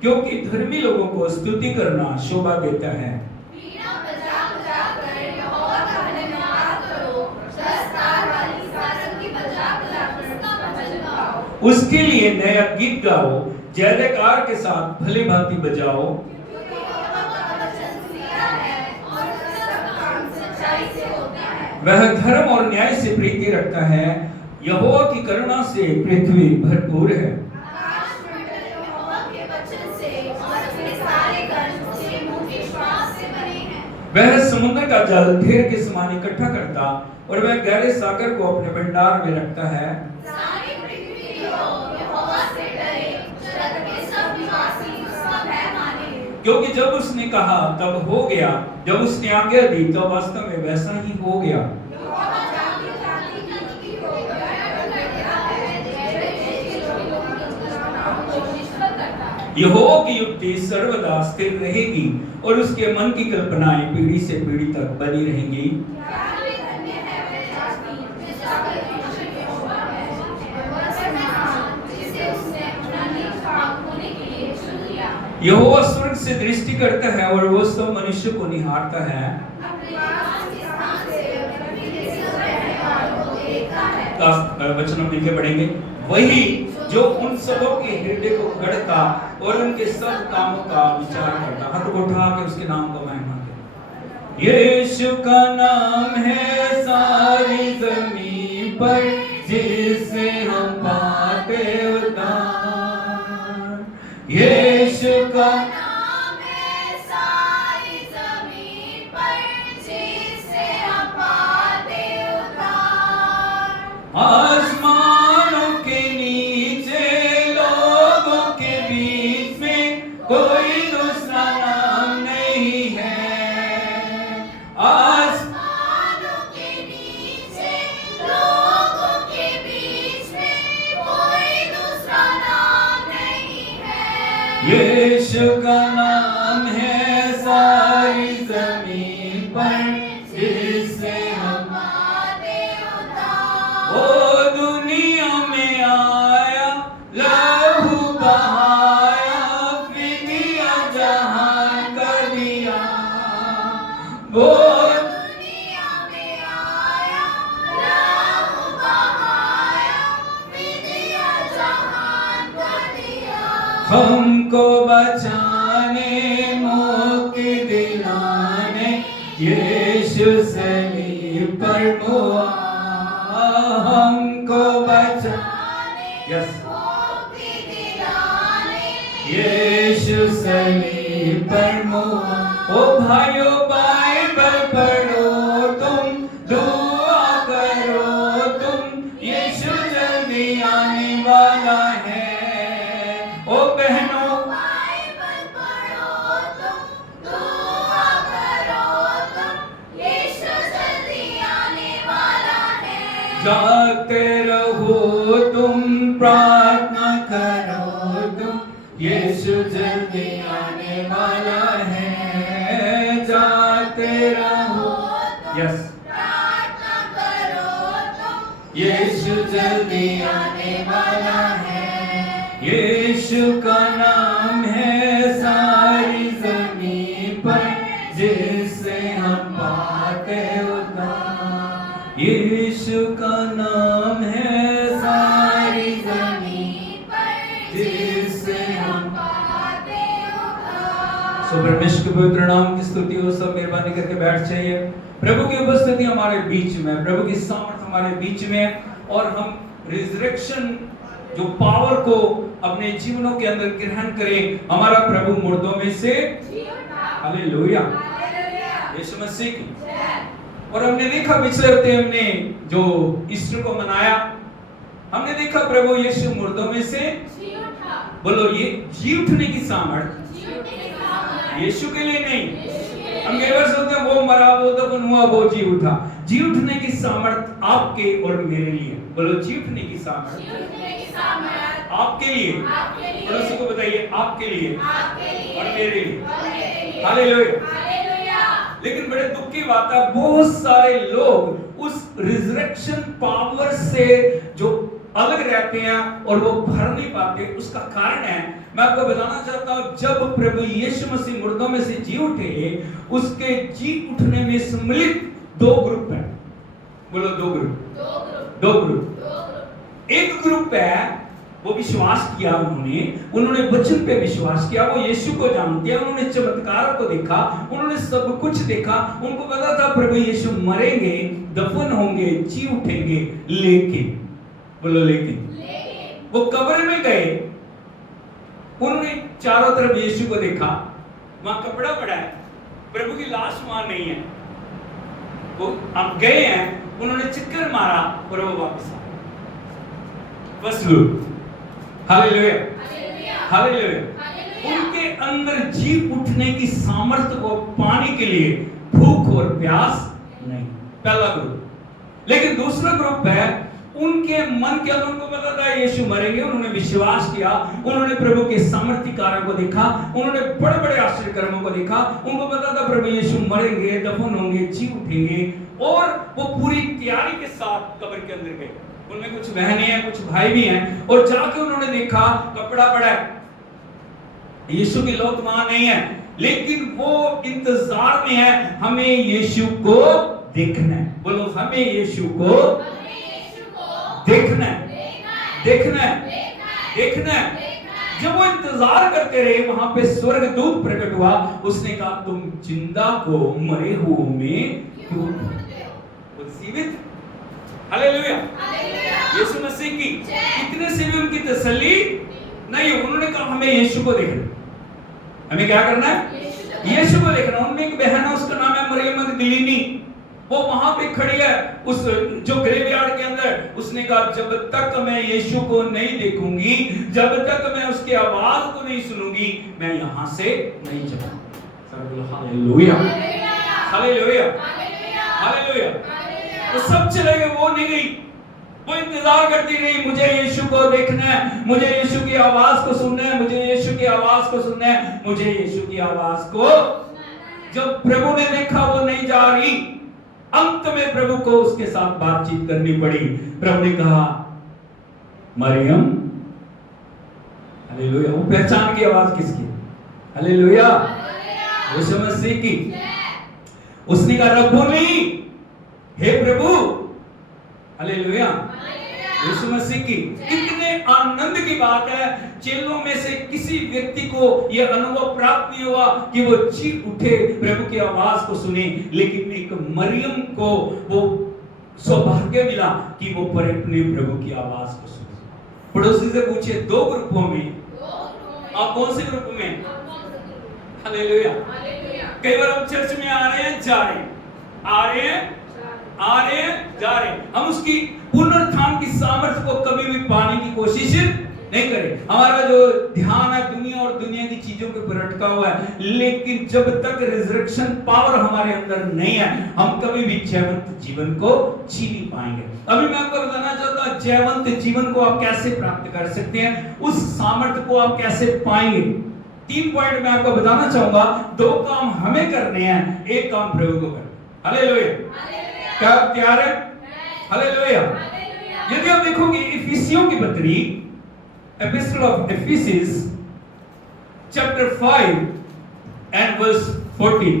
क्योंकि धर्मी लोगों को स्तुति करना शोभा देता है. उसके लिए नया गीत गाओ, जय जयकार के साथ भली भांति बजाओ. वह धर्म और न्याय से प्रीति रखता है, यहोवा की करुणा से पृथ्वी भरपूर है. वह समुद्र का जल ढेर के समान इकट्ठा करता और वह गहरे सागर को अपने भंडार में रखता है. क्योंकि जब उसने कहा तब हो गया, जब उसने आज्ञा दी तो वास्तव में वैसा ही हो गया. यहोवा की युक्ति सर्वदा स्थिर रहेगी और उसके मन की कल्पनाएं पीढ़ी से पीढ़ी तक बनी रहेंगी. यहोवा स्वर्ग से दृष्टि करता है और वो सब मनुष्य को निहारता है। वचन हम लिखे पढ़ेंगे, वही जो उन सबों के हृदय को गढ़ता और उनके सब कामों का विचार करता। हाथ को उठा के उसके नाम को महिमा दे। यीशु का नाम है सारी जमीन पर, जिससे हम पाते उद्धार। यीशु का नाम है सारी जमीन पर, जिससे हम पाते उद्धार। आसमानों के नीचे लोगों के बीच में कोई दूसरा नाम नहीं है। आसमानों के नीचे लोगों के बीच में कोई दूसरा नाम नहीं है। यीशु का नाम है सारी जमीन पर, जिससे हम पाते उद्धार। वो दुनिया में आया, लहू बहाया, फिदिया जहान कर दिया। वो दुनिया में आया, लहू बहाया, फिदिया जहान कर दिया। हमको बचाने, मुक्ति दिलाने, यीशु सलीब पर हुआ। हमको बचाने, यस, मुक्ति दिलाने, यीशु सलीब पर हुआ। ओ भाइयों बाइबल पढ़ो तुम, दुआ करो तुम, यीशु जल्दी आने वाला है। ओ बहनों बाइबल पढ़ो तुम, दुआ करो तुम, यीशु जल्दी आने वाला है। जागते रहो तुम, प्रार्थना करो तुम, यीशु जल्दी आने वाला है। जागते रहो, यस, प्रार्थना करो तुम, यीशु जल्दी आने वाला है। यीशु का नाम है सारी जमीन पर, जिससे हम पाते उद्धार। यीशु का नाम है सारी जमीन पर, जिससे हम पाते उद्धार। सो परमेश्वर के पवित्र नाम की स्तुति हो। सब मेहरबानी करके बैठ जाइए। प्रभु की उपस्थिति हमारे बीच में, प्रभु की सामर्थ हमारे बीच में, और हम रिजरेक्शन जो पावर को अपने जीवनों के अंदर ग्रहण करें। हमारा प्रभु मुर्दों में से हालेलुया, यीशु मसीह की। और हमने देखा पिछले हफ्ते हमने जो ईस्टर को मनाया, हमने देखा प्रभु यीशु मुर्दों में से, बोलो, ये जी उठने की सामर्थ यीशु के लिए नहीं। हम कई बार सोचते हैं वो मरा, वो दफन हुआ, वो जी उठा। जी उठने की सामर्थ आपके और मेरे लिए। बोलो, जी उठने की सामर्थ आपके लिए। पड़ोसी को बताइए, आपके लिए और मेरे लिए। हालेलुया। लेकिन बड़े दुख की बात है, बहुत सारे लोग उस रिजरेक्शन पावर से जो अलग रहते हैं और वो भर नहीं पाते। उसका कारण है, मैं आपको बताना चाहता हूं, जब प्रभु यीशु मसीह मुर्दों में से जी उठे, उसके जी उठने में सम्मिलित दो ग्रुप है। बोलो, दो ग्रुप। एक ग्रुप है, वो विश्वास किया, उन्होंने वचन पे विश्वास किया, वो यीशु को जानते हैं, उन्होंने चमत्कारों को देखा, उन्होंने सब कुछ देखा। उनको पता था प्रभु यीशु मरेंगे, दफन होंगे, जी उठेंगे। लेकिन बोलो, लेकिन वो कब्र में गए, उन्होंने चारों तरफ यीशु को देखा, वहां कपड़ा पड़ा है, प्रभु की लाश वहां नहीं है। वो अब गए हैं, उन्होंने चित्कार मारा और वो वापस आ गए। बस लो, हालेलुया, हालेलुया। उनके अंदर जी उठने की सामर्थ्य को पाने के लिए भूख और प्यास नहीं, पहला ग्रुप। लेकिन दूसरा ग्रुप है, उनके मन के अंदर उनको पता था यीशु मरेंगे, उन्होंने विश्वास किया, उन्होंने प्रभु के सामर्थ्य कार्यों को देखा, उन्होंने बड़े बड़े आश्चर्य कर्मों को देखा। उनको पता था प्रभु यीशु मरेंगे, दफन होंगे, जी उठेंगे, और वो पूरी तैयारी के साथ कब्र के अंदर गए। उनमें कुछ बहनें हैं, कुछ भाई भी हैं, और जाके उन्होंने देखा कपड़ा पड़ा है। यीशु की लौट वहां नहीं है, लेकिन वो इंतजार में है, हमें यीशु को देखना है। बोलो हमें यीशु को देखना है, देखना है, देखना है। जब वो इंतजार करते रहे, वहां पे स्वर्गदूत प्रकट हुआ, उसने कहा तुम जिंदा को मरे हुओं में क्यों ढूंढते हो? जीवित। हालेलुया, यीशु मसीह की इतने से भी उनकी तसल्ली नहीं। उन्होंने कहा हमें यीशु को देखना। हमें क्या करना है? यीशु को देखना। उनमें एक बहन है, उसका नाम है मरियम मगदलीनी। वो वहां पे खड़ी है उस जो ग्रेवयार्ड के अंदर। उसने कहा जब तक मैं यीशु को नहीं देखूंगी, जब तक मैं उसकी आवाज को नहीं सुनूंगी, मैं यहां से नहीं जाऊंगा। Hallelujah, hallelujah, hallelujah. तो सब चले गए, वो नहीं गई। वो इंतजार करती रही, मुझे यीशु को देखना है, मुझे यीशु की आवाज को सुनना है, मुझे यीशु की आवाज को सुनना है, मुझे यीशु की आवाज को। जब प्रभु ने देखा वो नहीं जा रही, अंत में प्रभु को उसके साथ बातचीत करनी पड़ी। प्रभु ने कहा मरियम। हालेलुया। वो पहचान की आवाज किसकी? हालेलुया, यीशु मसीह की। उसने कहा रब्बुनी, हे प्रभु। हालेलुया, यीशु मसीह की। कितने आनंद की बात है, चेलों में से किसी व्यक्ति को यह अनुभव प्राप्त नहीं हुआ कि वो चीख उठे, प्रभु की आवाज को सुने, लेकिन एक मरियम को वो सौभाग्य मिला कि वो अपने प्रभु की आवाज को सुने। पड़ोसी से पूछे, दो ग्रुपों में आप कौन से ग्रुप में? हालेलुया। कई बार हम चर्च में आ रहे हैं, जा रहे हैं, आ रहे हैं, आ रहे हैं, जा रहे हैं। हम उसकी पुनरुत्थान की सामर्थ्य को कभी भी पाने की कोशिश नहीं करें। हमारा जो ध्यान है दुनिया और दुनिया की चीजों के ऊपर अटका हुआ है, लेकिन जब तक रिजरेक्शन पावर हमारे अंदर नहीं है, हम कभी भी जयवंत जीवन को जी नहीं पाएंगे। अभी मैं आपको बताना चाहता हूं जयवंत जीवन को आप कैसे प्राप्त कर सकते हैं, उस सामर्थ्य को आप कैसे पाएंगे। 3 पॉइंट मैं आपको बताना चाहूंगा। 2 काम हमें करने हैं, 1 काम प्रभु को करना। हालेलुया। क्या तैयार है? हालेलुया। यदि आप देखोगे इफिसियों की पत्री, epistle of Ephesians chapter 5 and verse 14।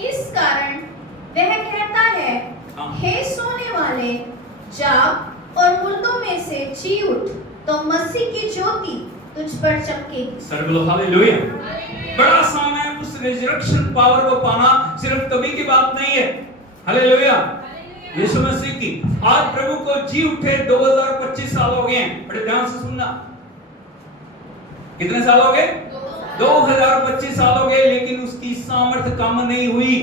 इस कारण वह कहता है, हे सोने वाले, जाग और मुर्दों में से जी उठ, तो मसीह की ज्योति तुझ पर चमकेगी। सर्वलो हालेलुया। बड़ा आसान है उस रिजरेक्शन पावर को पाना, सिर्फ कभी की बात नहीं है। हालेलुया, यीशु मसीह की। आज प्रभु को जी उठे 2025 साल हो गए हैं। बड़े ध्यान से सुनना, कितने साल हो गए? 2025 साल हो गए, लेकिन उसकी सामर्थ्य कम नहीं हुई।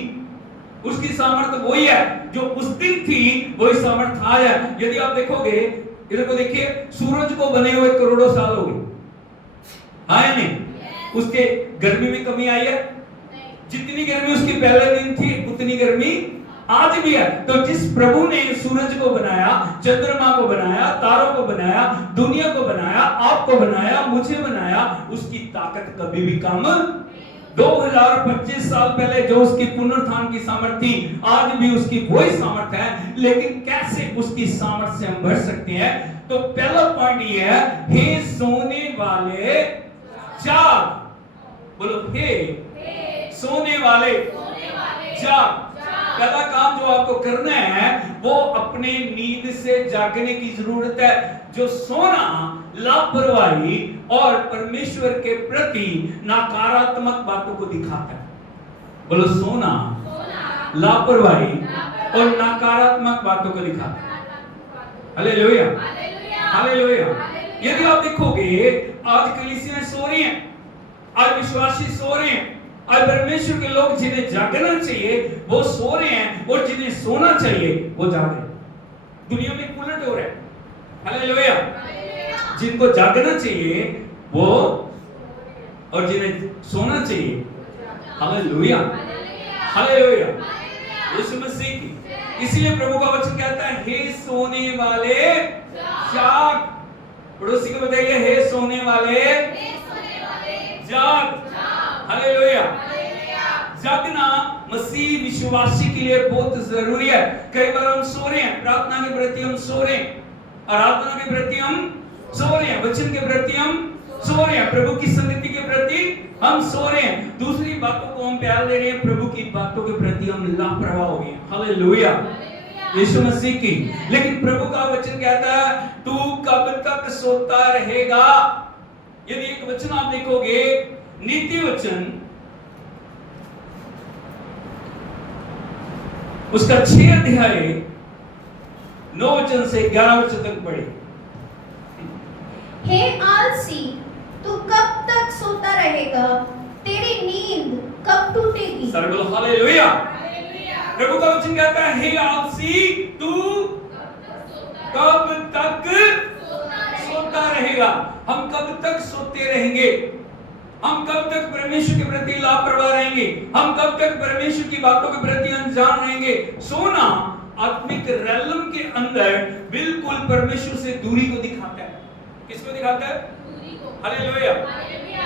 उसकी सामर्थ्य वही है जो उस दिन थी, वही सामर्थ्य आज है। यदि आप देखोगे, इधर को देखिए, सूरज को बने हुए करोड़ों साल हो गए, है नहीं? उसके गर्मी में कमी आई है? जितनी गर्मी उसकी पहले दिन थी, उतनी गर्मी आज भी है। तो जिस प्रभु ने सूरज को बनाया, चंद्रमा को बनाया, तारों को बनाया, दुनिया को बनाया, आपको बनाया, मुझे बनाया, उसकी ताकत कभी भी कम 2025 साल पहले जो उसकी पुनरुत्थान की सामर्थ्य थी, आज भी उसकी वही सामर्थ्य है। लेकिन कैसे उसकी सामर्थ्य से हम बढ़ सकते हैं? तो पहला पॉइंट ये है, हे सोने वाले जाग। बोलो हे सोने वाले जाग। पहला काम जो आपको करना है, वो अपने नींद से जागने की जरूरत है। जो सोना लापरवाही और परमेश्वर के प्रति नकारात्मक बातों को दिखाता है। बोलो सोना लापरवाही और नकारात्मक बातों को दिखाता है। Hallelujah, hallelujah. यदि आप देखोगे, आज कलीसियां सो रही हैं, आज विश्वासी सो रहे हैं, आज परमेश्वर के लोग जिन्हें जागना चाहिए वो सो रहे हैं, और जिन्हें सोना चाहिए वो जाग रहे हैं। दुनिया में उलट हो रहा है। हालेलुया। जिनको जागना चाहिए वो, और जिन्हें सोना चाहिए। हालेलुया, हालेलुया, यीशु मसीह की। इसलिए प्रभु का वचन कहता है, हे सोने वाले जाग। पड़ोसी को बताइए, हे सोने वाले जाग। हालेलुया। जागना मसीह विश्वासी के लिए बहुत जरूरी है। कई बार हम सो रहे हैं, प्रार्थना के प्रति हम सो रहे हैं, आराधना के प्रति हम सो रहे हैं, वचन के प्रति हम सो रहे हैं प्रभु की संगति के प्रति, हम सो रहे हैं। दूसरी बातों को हम प्यार दे रहे हैं, प्रभु की बातों के प्रति हम लापरवाह हो गए। हालेलुया, यीशु मसीह की। लेकिन प्रभु का वचन कहता है तू कब तक सोता रहेगा। यदि एक वचन आप देखोगे, नीति वचन उसका 6 अध्याय 9 वचन से 11 वचन तक पढ़े। हे आलसी, तू कब तक सोता रहेगा? तेरी नींद कब टूटेगी? सर बोलो हालेलुया। प्रभु का वचन कहता है हे आलसी, तू कब तक सोता रहेगा। हम कब तक सोते रहेंगे? हम कब तक परमेश्वर के प्रति लापरवाह रहेंगे? हम कब तक परमेश्वर की बातों के प्रति अनजान रहेंगे? सोना आत्मिक रैलम के अंदर बिल्कुल परमेश्वर से दूरी को दिखाता है। किसको दिखाता है? दूरी को। Hallelujah,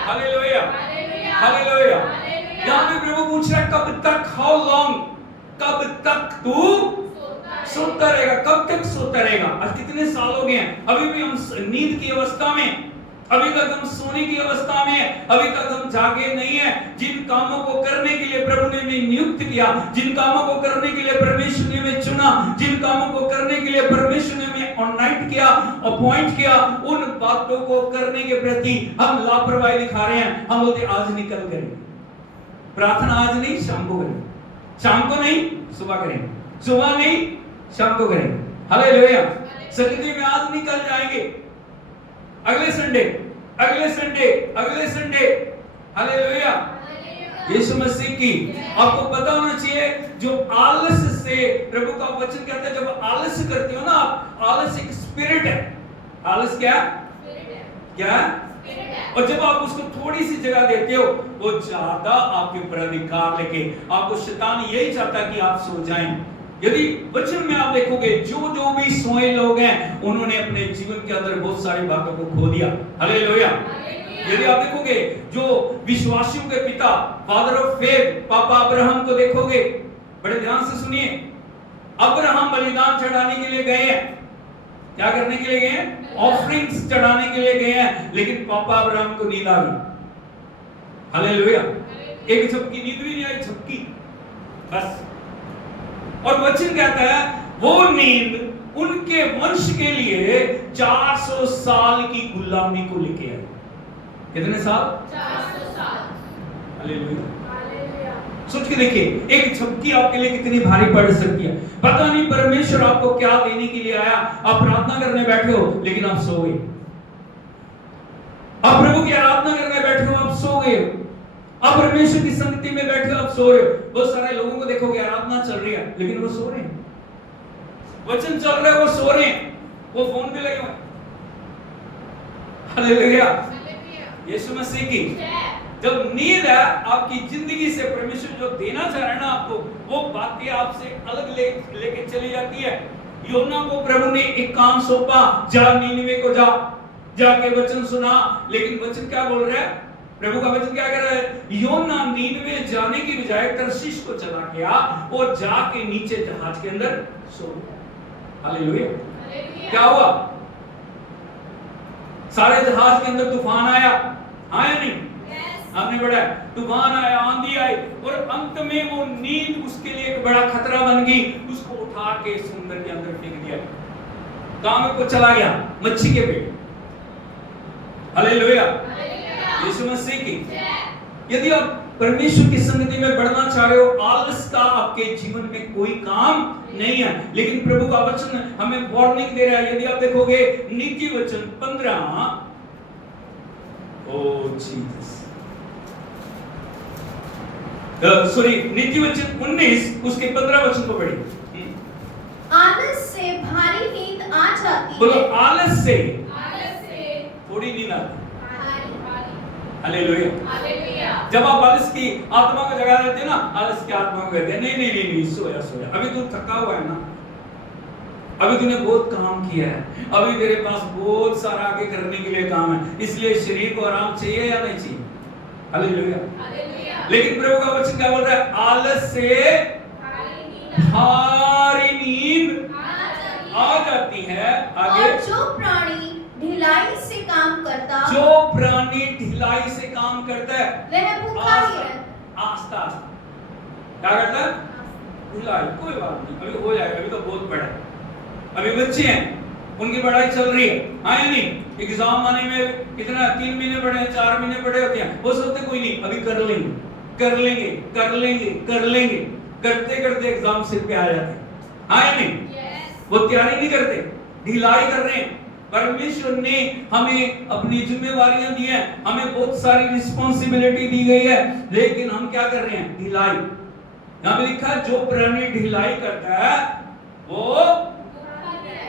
hallelujah, hallelujah. यहाँ पे प्रभु पूछ रहा है कब तक, हाउ लॉन्ग, कब तक तू सोता रहेगा? कब तक सोता रहेगा? आज कितने साल हो गए हैं, अभी भी हम नींद की अवस्था में, अभी तक हम सोने की अवस्था में हैं, अभी तक हम जागे नहीं हैं। जिन कामों को करने के लिए प्रभु ने हमें नियुक्त किया, जिन कामों को करने के लिए परमेश्वर ने हमें चुना, जिन कामों को करने के लिए परमेश्वर ने हमें अनॉइंट किया, अपॉइंट किया, उन बातों को करने के प्रति हम लापरवाही दिखा रहे हैं। हम बोलते आज निकल गए, प्रार्थना आज नहीं शाम को करें, शाम को नहीं सुबह करें, सुबह नहीं शाम को करें। हालेलुया, संगति में आज निकल जाएंगे, अगले संडे, अगले संडे, अगले संडे। हालेलुया, यीशु मसीह की। आपको पता होना चाहिए जो आलस से, प्रभु का वचन कहता है जब आलस करते हो ना आप, आलस एक स्पिरिट है। आलस क्या है? क्या है? और जब आप उसको थोड़ी सी जगह देते हो, वो ज्यादा आपके ऊपर अधिकार लेके, आपको शैतान यही चाहता है कि आप सो जाएं। यदि वचन में आप देखोगे जो भी सोए लोग हैं, उन्होंने अपने जीवन के अंदर बहुत सारी बातों को खो दिया। हालेलुया। यदि आप देखोगे जो विश्वासियों के पिता, फादर ऑफ फेथ, पापा अब्राहम को देखोगे, बड़े ध्यान से सुनिए। अब्राहम बलिदान चढ़ाने के लिए गए हैं। क्या करने के लिए गए हैं? ऑफरिंग्स चढ़ाने के लिए गए हैं। लेकिन पापा अब्राहम को नींद आ गई। हालेलुया। एक झपकी नींद भी नहीं आई, झपकी बस। और वचन कहता है वो नींद उनके वंश के लिए 400 साल की गुलामी को लेके आई। कितने साल? 400 साल। हालेलुया। सोच के देखिए, एक झपकी आपके लिए कितनी भारी पड़ सकती है। पता नहीं परमेश्वर आपको क्या देने के लिए आया। आप प्रार्थना करने बैठे हो लेकिन आप सो गए। आप प्रभु की आराधना करने बैठे हो, आप सो गए। आप परमेश्वर की संगति में बैठे हो, आप सो रहे हो। बहुत सारे लोगों को देखोगे आराधना चल रही है लेकिन वो सो रहे हैं, वचन चल रहा है वो सो रहे हैं, वो फोन पे लगे हुए। हालेलुया, यीशु मसीह की। जब नींद है आपकी जिंदगी से, परमेश्वर जो देना चाह रहा है ना आपको, वो बातें आपसे अलग लेके चली जाती है। योना को प्रभु ने एक काम सौंपा, जा नीनिवे को जाके वचन सुना। लेकिन वचन क्या बोल रहा है? प्रभु का वचन क्या कह रहा है? योना नीनिवे जाने की बजाय तरशीश को चला गया और जाके नीचे जहाज के अंदर सो गया। हालेलुया। क्या हुआ? सारे जहाज के अंदर तूफान आया नहीं? हमने पढ़ा, तूफान आया, आंधी आई, और अंत में वो नींद उसके लिए एक बड़ा खतरा बन गई। उसको उठा के समुद्र के अंदर फेंक दिया। काम को चला गया मच्छी के पेट। हालेलुया, यीशु मसीह की। यदि आप परमेश्वर की संगति में बढ़ना चाह रहे हो, आलस का आपके जीवन में कोई काम नहीं है। लेकिन प्रभु का वचन हमें वार्निंग दे रहा है। यदि आप देखोगे नीति वचन 15, नीति वचन 19 उसके 15 वचन को पढ़िए। आलस से भारी नींद आ जाती है। बोलो आलस से थोड़ी नींद आती है। हालेलुया। जब आप आलस की आत्मा को जगा देते हैं ना, आलस की आत्मा को कहते हैं नहीं सोया, अभी तू थका हुआ है ना, अभी तूने बहुत काम किया है, अभी तेरे पास बहुत सारा आगे करने के लिए काम है, इसलिए शरीर को आराम चाहिए या नहीं चाहिए? हालेलुया। लेकिन प्रभु का वचन क्या बोल रहा है? आलस से भारी नींद आ जाती है। आगे, और जो प्राणी ढिलाई से काम करता, जो प्राणी ढिलाई से काम करता है वह भूखा ही रहता। आस्ता आस्ता क्या करता है? ढिलाई। कोई बात नहीं, अभी हो जाएगा, अभी तो बहुत बड़ा है, अभी बच्चे हैं, उनकी पढ़ाई चल रही है, हाँ या नहीं? एग्जाम आने में कितना 3 महीने पड़े हैं, 4 महीने पड़े होते हैं, वो सोचते कोई नहीं, अभी कर लेंगे कर लेंगे कर लेंगे कर लेंगे, करते करते एग्जाम सिर पे आ जाते हैं, हाँ या नहीं? वो तैयारी नहीं करते, ढिलाई कर रहे हैं। परमेश्वर ने हमें अपनी जिम्मेवारियां दी हैं, हमें बहुत सारी रिस्पॉन्सिबिलिटी दी गई है, लेकिन हम क्या कर रहे हैं? ढिलाई। यहां पे लिखा है जो प्राणी ढिलाई करता है वो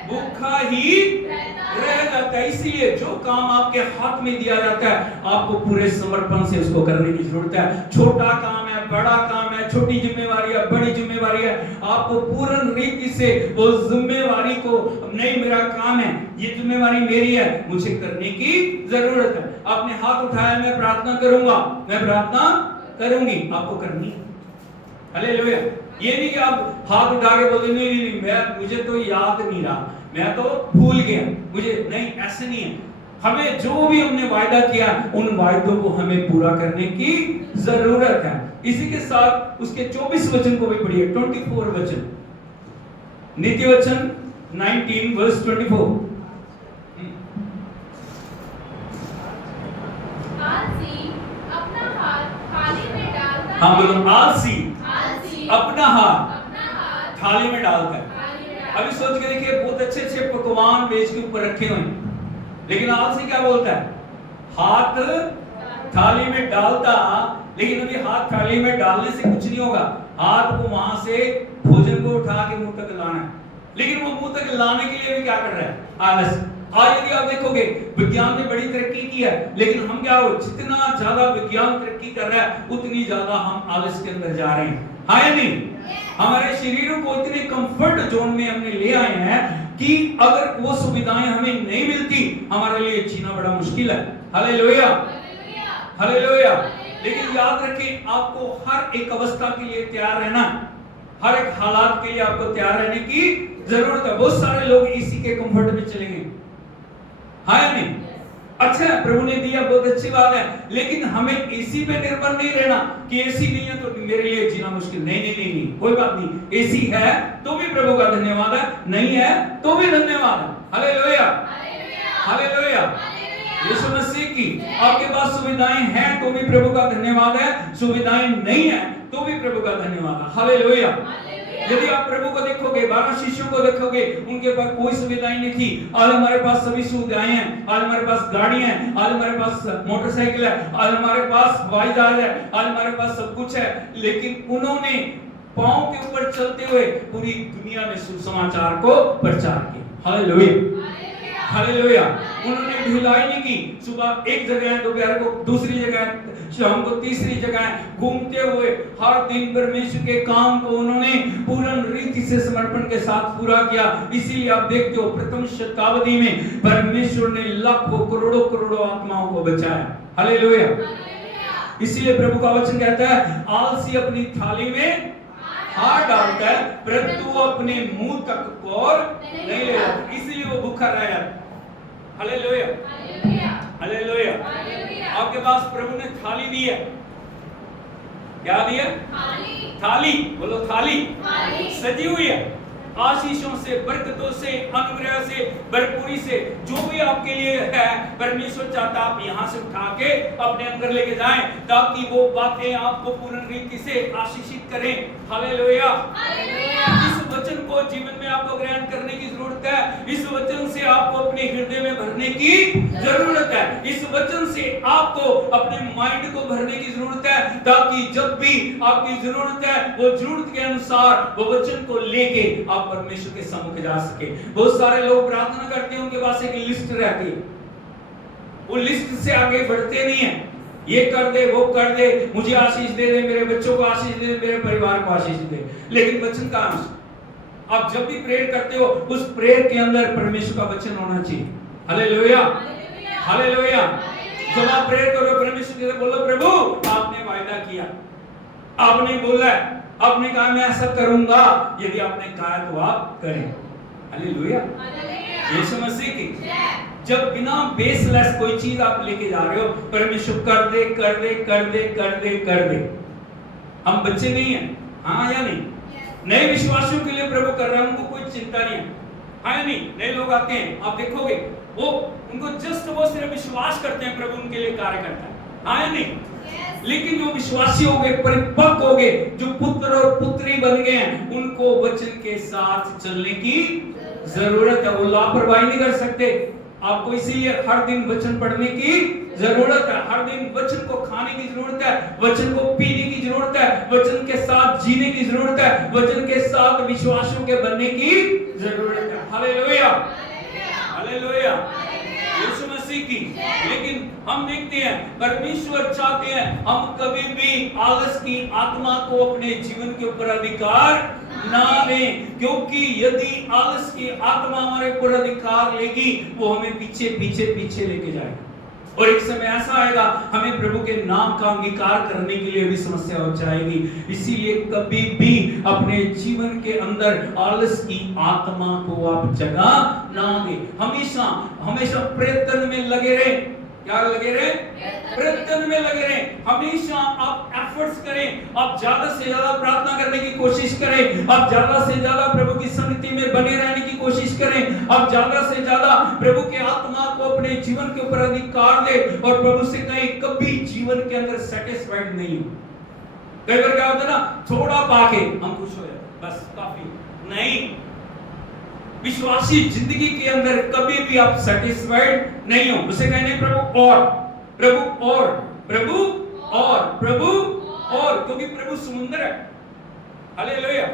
भूखा ही रह जाता है। इसीलिए जो काम आपके हाथ में दिया जाता है आपको पूरे समर्पण से उसको करने की जरूरत है। छोटा काम है, बड़ा काम है, छोटी जिम्मेवारी है, बड़ी जिम्मेवारी है, आपको पूर्ण रीति से वो जिम्मेवारी को, नहीं मेरा काम है, ये जिम्मेवारी मेरी है, मुझे करने की जरूरत है। आपने हाथ उठाया, मैं प्रार्थना करूंगा, मैं प्रार्थना करूंगी, आपको करनी है। हालेलुया। ये नहीं कि आप हाथ उठा के बोलते नहीं नहीं नहीं मैं, मुझे तो याद नहीं रहा, मैं तो भूल गया, मुझे नहीं, ऐसे नहीं है। हमें जो भी हमने वायदा किया उन वायदों को हमें पूरा करने की जरूरत है। इसी के साथ उसके 24 वचन को भी पढ़िए, 24 वचन, नीति वचन 19 वर्स 24। आलसी अपना हाथ थाली में डालता हाँ है। बोलो, आलसी आलसी अपना हाथ अपना हाथ थाली में डालता है। थाली में डालता है। अभी सोच के देखिए, बहुत अच्छे अच्छे पकवान मेज के ऊपर रखे हुए हैं, लेकिन आलसी क्या बोलता है? हाथ थाली में डालता, लेकिन अभी हाथ थाली में डालने से कुछ नहीं होगा, हाथ को वहां से भोजन को उठा के मुंह तक लाना है, लेकिन वो मुंह तक लाने के लिए भी क्या कर रहा है? आलस। आज यदि आप देखोगे विज्ञान ने बड़ी तरक्की की है, लेकिन हम क्या हो, जितना ज्यादा विज्ञान तरक्की कर रहा है उतनी ज्यादा हम आलस के अंदर जा रहे हैं, हाँ या नहीं? हमारे शरीरों को इतने कंफर्ट जोन में हमने ले आए हैं कि अगर वो सुविधाएं हमें नहीं मिलती हमारे लिए जीना बड़ा मुश्किल है। Hallelujah, hallelujah. लेकिन याद रखें, आपको हर एक अवस्था के लिए तैयार रहना, हर एक हालात के लिए आपको तैयार रहने की जरूरत है। बहुत सारे लोग इसी के कंफर्ट में चलेंगे, हाँ या नहीं? अच्छा है, प्रभु ने दिया, बहुत अच्छी बात है, लेकिन हमें एसी पे निर्भर नहीं रहना कि एसी नहीं है तो मेरे लिए जीना मुश्किल। नहीं नहीं नहीं, नहीं कोई बात नहीं, एसी है तो भी प्रभु का धन्यवाद है, नहीं है तो भी धन्यवाद है। Hallelujah, hallelujah. यीशु मसीह की आपके पास सुविधाएं हैं तो भी प्रभु का धन्यवाद है, सुविधाएं नहीं है तो भी प्रभु का धन्यवाद है। हालेलुया। यदि आप प्रभु को देखोगे, 12 शिष्यों को देखोगे, उनके पास कोई सुविधाएं नहीं थी। आज हमारे पास सभी सुविधाएं हैं, आज हमारे पास गाड़ी है, आज हमारे पास मोटरसाइकिल है, आज हमारे पास हवाई जहाज है, आज हमारे पास सब कुछ है, लेकिन उन्होंने पांव के ऊपर चलते हुए पूरी दुनिया में सुसमाचार को प्रचार किया। Hallelujah, hallelujah. उन्होंने ढिलाई नहीं की, सुबह एक जगह, दोपहर को दूसरी जगह, शाम को तीसरी जगह घूमते हुए हर दिन परमेश्वर के काम को उन्होंने पूर्ण रीति से समर्पण के साथ पूरा किया। इसीलिए आप देखते हो प्रथम शताब्दी में परमेश्वर ने लाखों करोड़ों करोड़ों आत्माओं को बचाया। हालेलुया। इसीलिए प्रभु का वचन कहता है, आलसी अपनी थाली में हाथ डालता है परंतु वो अपने मुंह तक कौर नहीं ले जाता, इसीलिए वो भूखा रह जाता। Hallelujah, hallelujah. आपके पास प्रभु ने थाली दी है, क्या दी है? थाली, बोलो थाली, सजी हुई है आशीषों से, बरकतों से, अनुग्रह से, भरपूरी से। जो भी आपके लिए है परमेश्वर चाहता आप यहां से उठा के अपने अंदर लेके जाएं ताकि वो बातें आपको पूर्ण रीति से आशीषित करें। हालेलुया। इस वचन को जीवन में आपको ग्रहण करने की जरूरत है, इस वचन से आपको अपने हृदय में भरने की जरूरत है, इस वचन से आपको अपने माइंड को भरने की जरूरत है ताकि जब भी आपकी जरूरत है वो जरूरत के अनुसार वो वचन को लेके आप परमेश्वर के सम्मुख जा सके। बहुत सारे लोग प्रार्थना करते हैं, उनके पास एक लिस्ट रहती है, वो लिस्ट से आगे बढ़ते नहीं है। ये कर दे, वो कर दे, मुझे आशीष दे दे, मेरे बच्चों को आशीष दे दे, मेरे परिवार को आशीष दे, लेकिन वचन का अंश आप जब भी प्रेयर करते हो उस प्रेयर के अंदर परमेश्वर का वचन होना चाहिए। Hallelujah, hallelujah. जब आप प्रेयर करो परमेश्वर से बोलो, प्रभु आपने वायदा किया, आपने बोला, आपने कहा मैं ऐसा करूंगा, यदि आपने कहा तो आप करें। हालेलुया, यीशु मसीह की जब बिना बेसलेस कोई चीज आप लेके जा रहे हो, परमेश्वर कर दे कर दे कर दे कर दे कर दे। हम बच्चे नहीं हैं, हाँ या नहीं? नए विश्वासियों के लिए प्रभु कर रहा है, उनको कोई चिंता नहीं है, हाँ या नहीं? नए लोग आते हैं, आप देखोगे वो उनको वो सिर्फ विश्वास करते हैं, प्रभु उनके लिए कार्य करता है, हाँ या नहीं? लेकिन जो विश्वासी हो गए, परिपक्व हो गए, जो पुत्र और पुत्री बन गए हैं, उनको वचन के साथ चलने की जरूरत है। वो लापरवाही नहीं कर सकते। आपको इसीलिए हर दिन वचन पढ़ने की जरूरत है, हर दिन वचन को खाने की जरूरत है, वचन को पीने की जरूरत है, वचन के साथ जीने की जरूरत है, वचन के साथ विश्वासियों के बनने की जरूरत है। हालेलुया, हालेलुया, यीशु मसीह की। लेकिन हम देखते हैं परमेश्वर चाहते हैं हम कभी भी आलस की आत्मा को अपने जीवन के ऊपर अधिकार ना लें, क्योंकि यदि आलस की आत्मा हमारे ऊपर अधिकार लेगी, वो हमें पीछे पीछे पीछे लेके जाएगी, और एक समय ऐसा आएगा हमें प्रभु के नाम का अंगीकार करने के लिए भी समस्या हो जाएगी। इसीलिए कभी भी अपने जीवन के अंदर आलस की आत्मा को आप जगह ना दें। हमेशा हमेशा प्रयत्न में लगे रहे। क्या लगे रहे? प्रयत्न में लगे रहे। हमेशा आप एफर्ट्स करें, आप ज्यादा से ज्यादा प्रार्थना करने की कोशिश करें, आप ज्यादा से ज्यादा प्रभु की संगति में बने रहने की कोशिश करें, आप ज्यादा से ज्यादा प्रभु के आत्मा को अपने जीवन के ऊपर अधिकार दे, और प्रभु से कहीं कभी जीवन के अंदर सेटिस्फाइड नहीं हो। कई बार क्या होता है ना, थोड़ा पाके हम खुश हो जाते, बस काफी नहीं। विश्वासी जिंदगी के अंदर कभी भी आप सेटिस्फाइड नहीं हो। उसे कहने प्रभु और प्रभु और प्रभु और प्रभु और, क्योंकि प्रभु समुद्र है। हालेलुया,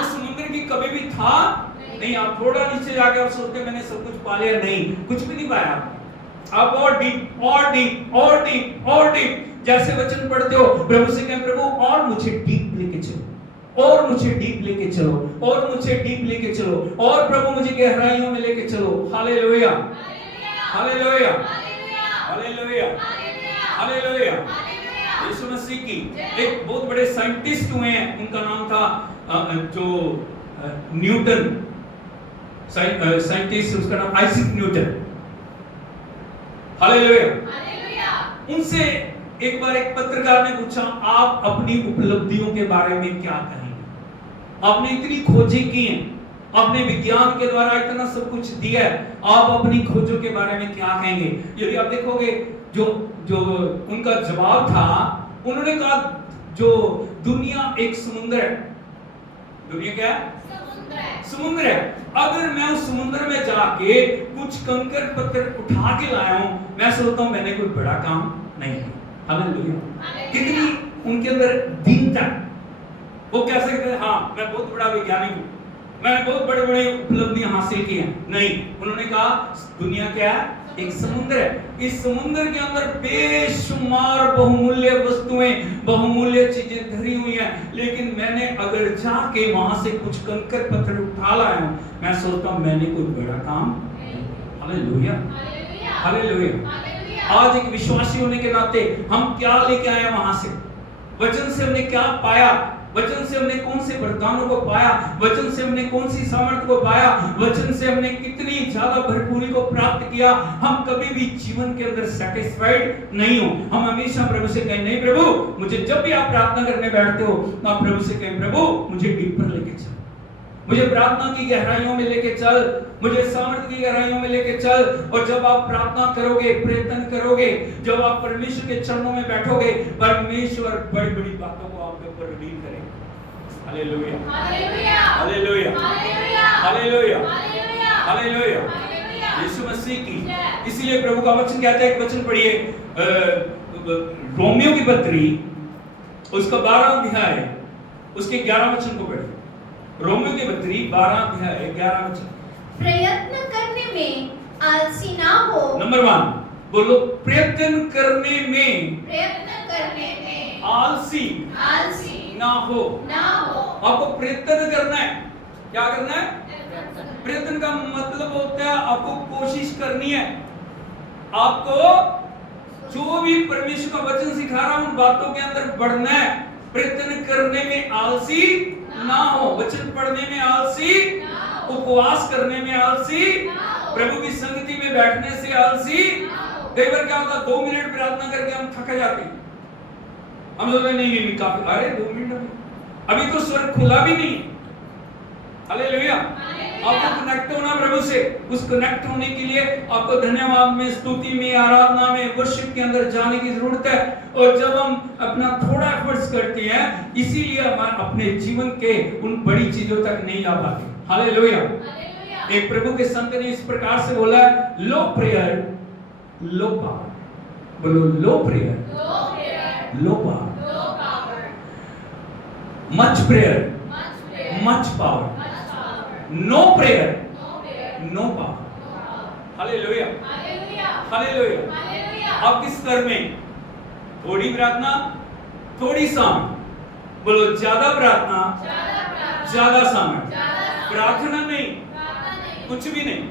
उस समुद्र की कभी भी था नहीं। आप थोड़ा नीचे जाके आप सोचते मैंने सब कुछ पा लिया, नहीं, कुछ भी नहीं पाया। आप और डीप और डीप और डीप और डीप, जैसे वचन पढ़ते हो प्रभु से कहें प्रभु और मुझे डीप लेके चलो, और मुझे डीप लेके चलो, और मुझे डीप लेके चलो, और प्रभु मुझे गहराइयों में लेके चलो। Hallelujah, hallelujah, hallelujah, hallelujah. Yeshu Masih की एक बहुत बड़े साइंटिस्ट हुए हैं, उनका नाम था जो न्यूटन, साइंटिस्ट, उसका नाम आइजैक न्यूटन। हालेलुया। उनसे एक बार एक पत्रकार ने पूछा आप अपनी उपलब्धियों के बारे में क्या कहेंगे? आपने इतनी खोजें की हैं, आपने विज्ञान के द्वारा इतना सब कुछ दिया है, आप अपनी खोजों के बारे में क्या कहेंगे? यदि आप देखोगे जो उनका जवाब था, उन्होंने कहा जो दुनिया एक समुद्र है। दुनिया क्या है? समुद्र है। अगर मैं उस समुद्र में जाके कुछ कंकर पत्थर उठा के लाया हूं, मैं सोचता हूं मैंने कोई बड़ा काम नहीं किया। हालेलुया। कितनी उनके अंदर दीनता। वो कह सकते हैं हाँ मैं बहुत बड़ा वैज्ञानिक हूं, मैंने बहुत बड़े बड़े उपलब्धियां हासिल की हैं। नहीं, उन्होंने कहा दुनिया क्या है? एक समुद्र है। इस समुद्र के अंदर बेशुमार बहुमूल्य वस्तुएं, बहुमूल्य चीजें धरी हुई हैं, लेकिन मैंने अगर जाके वहां से कुछ कंकर पत्थर उठा लाया हूं, मैं सोचता हूं मैंने कोई बड़ा काम। Hallelujah, hallelujah. आज एक विश्वासी होने के नाते हम क्या लेके आए वहां से? वचन से हमने क्या पाया? वचन से हमने कौन से वरदानों को पाया? वचन से हमने कौन सी सामर्थ्य को पाया? वचन से हमने कितनी ज्यादा भरपूरी को प्राप्त किया? हम कभी भी जीवन के अंदर सेटिस्फाइड नहीं हो। हम हमेशा प्रभु से कहें नहीं प्रभु, मुझे जब भी आप प्रार्थना करने बैठते हो तो आप प्रभु से कहें प्रभु मुझे डीपर लेके चल, मुझे प्रार्थना की गहराइयों में लेके चल, मुझे सामर्थ्य की गहराइयों में लेके चल। और जब आप प्रार्थना करोगे, प्रयत्न करोगे, जब आप परमेश्वर के चरणों में बैठोगे, परमेश्वर बड़ी बड़ी बातों को आपके ऊपर रिवील करेगा। Hallelujah, hallelujah, hallelujah, hallelujah, hallelujah, Yeshu Masih की। इसलिए प्रभु का वचन कहता है, एक वचन पढ़िए रोमियो की पत्री उसका 12 अध्याय उसके 11 वचन को पढ़िए। रोमियो की पत्री 12 अध्याय 11 वचन। प्रयत्न करने में आलसी ना हो। नंबर 1 बोलो, प्रयत्न करने में आलसी ना हो। आपको प्रयत्न करना है। क्या करना है? प्रयत्न का मतलब होता है आपको कोशिश करनी है। आपको जो भी परमेश्वर का वचन सिखा रहा है उन बातों के अंदर बढ़ना है। प्रयत्न करने में आलसी ना हो, वचन पढ़ने में आलसी, उपवास करने में आलसी प्रभु की संगति में बैठने से आलसी कई बार क्या होता, 2 मिनट प्रार्थना करके हम थक जाते हैं। हम सोचते नहीं काफी, अरे 2 मिनट अभी तो स्वर्ग खुला भी नहीं। हालेलुया। आपको कनेक्ट होना प्रभु से, उस कनेक्ट होने के लिए आपको धन्यवाद में, स्तुति में, आराधना में, वर्शिप के अंदर जाने की जरूरत है। और जब हम अपना थोड़ा एफर्ट्स करते हैं, इसीलिए हम अपने जीवन के उन बड़ी चीजों तक नहीं जा पाते। हालेलुया। एक प्रभु के संत ने इस प्रकार से बोला है, लो प्रेयर लो पावर। बोलो low prayer low power, much prayer much power, no prayer no power. Hallelujah hallelujah. आप किस स्तर में? थोड़ी प्रार्थना थोड़ी सामर्थ। बोलो ज्यादा प्रार्थना ज्यादा सामर्थ। प्रार्थना नहीं कुछ भी नहीं।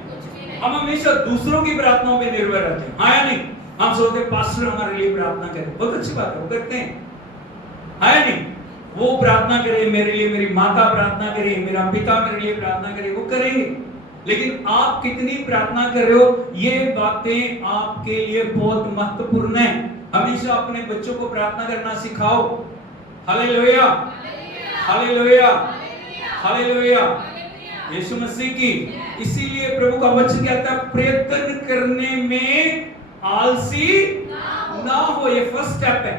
हम हमेशा दूसरों की प्रार्थनाओं पे निर्भर रहते हैं, हाँ या नहीं? हम सोचते पास्टर हमारे लिए प्रार्थना करें, बहुत अच्छी बात है, वो करते हैं, हाँ या नहीं? वो प्रार्थना करे मेरे लिए, मेरी माता प्रार्थना करे, मेरा पिता मेरे लिए प्रार्थना करे, वो करेंगे। लेकिन आप कितनी प्रार्थना कर रहे हो, ये बातें आपके लिए बहुत महत्वपूर्ण है। हमेशा अपने बच्चों को प्रार्थना करना सिखाओ। Hallelujah hallelujah hallelujah. Yeshu Masih की, इसीलिए प्रभु का वचन कहता है प्रयत्न करने में आलसी ना हो। ये फर्स्ट स्टेप है,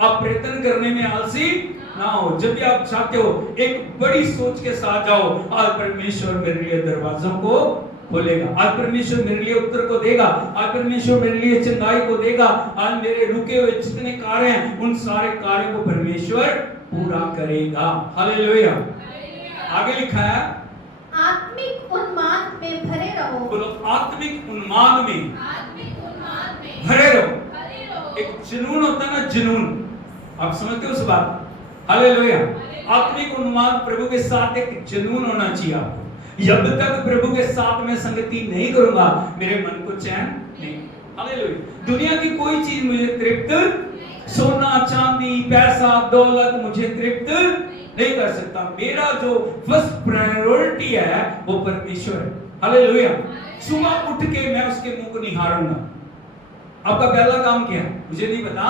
आप प्रयत्न करने में आलसी ना हो। जब भी आप चाहते हो, एक बड़ी सोच के साथ जाओ, आज परमेश्वर मेरे लिए दरवाजों को खोलेगा, आज परमेश्वर मेरे लिए उत्तर को देगा, आज परमेश्वर मेरे लिए चंगाई को देगा, आज मेरे रुके हुए जितने कार्य हैं उन सारे कार्यों को परमेश्वर पूरा करेगा। हालेलुया। आगे लिखा है आत्मिक उन्माद में भरे रहो। बोलो आत्मिक उन्माद में भरे रहो। एक जुनून होता है ना, जुनून, आप समझते हो उस बात? हालेलुया। आत्मिक उन्माद, प्रभु के साथ एक जुनून होना चाहिए आपको। जब तक प्रभु के साथ में संगति नहीं करूंगा, मेरे मन को चैन नहीं। हालेलुया। दुनिया की कोई चीज मुझे तृप्त, सोना चांदी पैसा दौलत मुझे तृप्त नहीं कर सकता। मेरा जो फर्स्ट प्रायोरिटी है वो परमेश्वर है। हालेलुया। सुबह उठ के मैं उसके मुंह को निहारूंगा। आपका पहला काम क्या है मुझे नहीं पता,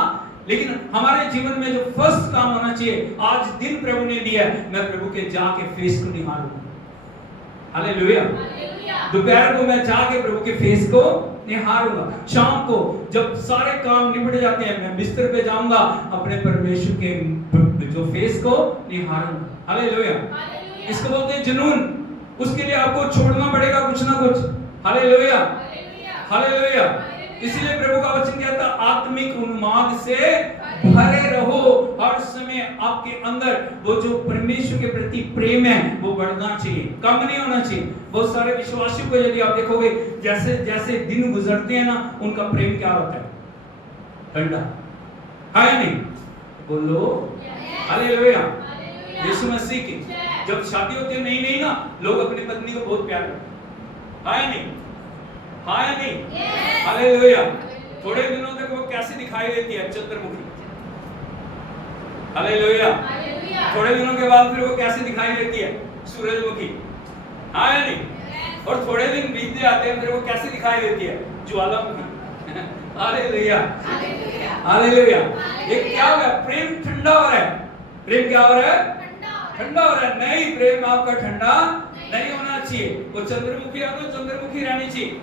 लेकिन हमारे जीवन में जो फर्स्ट काम होना चाहिए, आज दिन प्रभु ने दिया है, मैं प्रभु के जाके फेस को निहारूंगा। हालेलुया। दोपहर को मैं जाके प्रभु के फेस को निहारूंगा। शाम को जब सारे काम निपट जाते हैं, मैं बिस्तर पे जाऊंगा, अपने परमेश्वर के जो फेस को निहारूंगा। हालेलुया। इसको बोलते हैं जुनून। उसके लिए आपको छोड़ना पड़ेगा कुछ ना कुछ। Hallelujah hallelujah. इसलिए प्रभु का वचन कहता है आत्मिक उन्माद से भरे रहो। हर समय आपके अंदर वो जो परमेश्वर के प्रति प्रेम है वो बढ़ना चाहिए, कम नहीं होना चाहिए। बहुत सारे विश्वासियों को यदि आप देखोगे, जैसे जैसे दिन गुजरते हैं ना, उनका प्रेम क्या होता है? ठंडा है नहीं? बोलो हालेलुया। यीशु मसीह की जब शादी होती है, नहीं ना, लोग अपनी पत्नी को बहुत प्यार करते हैं, है नहीं? हाँ या नहीं? हालेलुया। थोड़े दिनों तक वो कैसे दिखाई देती है? चंद्रमुखी। हालेलुया। थोड़े दिनों के बाद फिर वो कैसे दिखाई देती है? सूरजमुखी। हाँ या नहीं? और थोड़े दिन बीतते आते हैं, फिर वो कैसे दिखाई देती है? ज्वालामुखी। Hallelujah hallelujah. ये क्या हो रहा है? प्रेम ठंडा हो रहा है। प्रेम क्या हो रहा है? ठंडा हो रहा है। नहीं, प्रेम आपका ठंडा नहीं होना चाहिए। वो चंद्रमुखी है तो चंद्रमुखी रहनी चाहिए।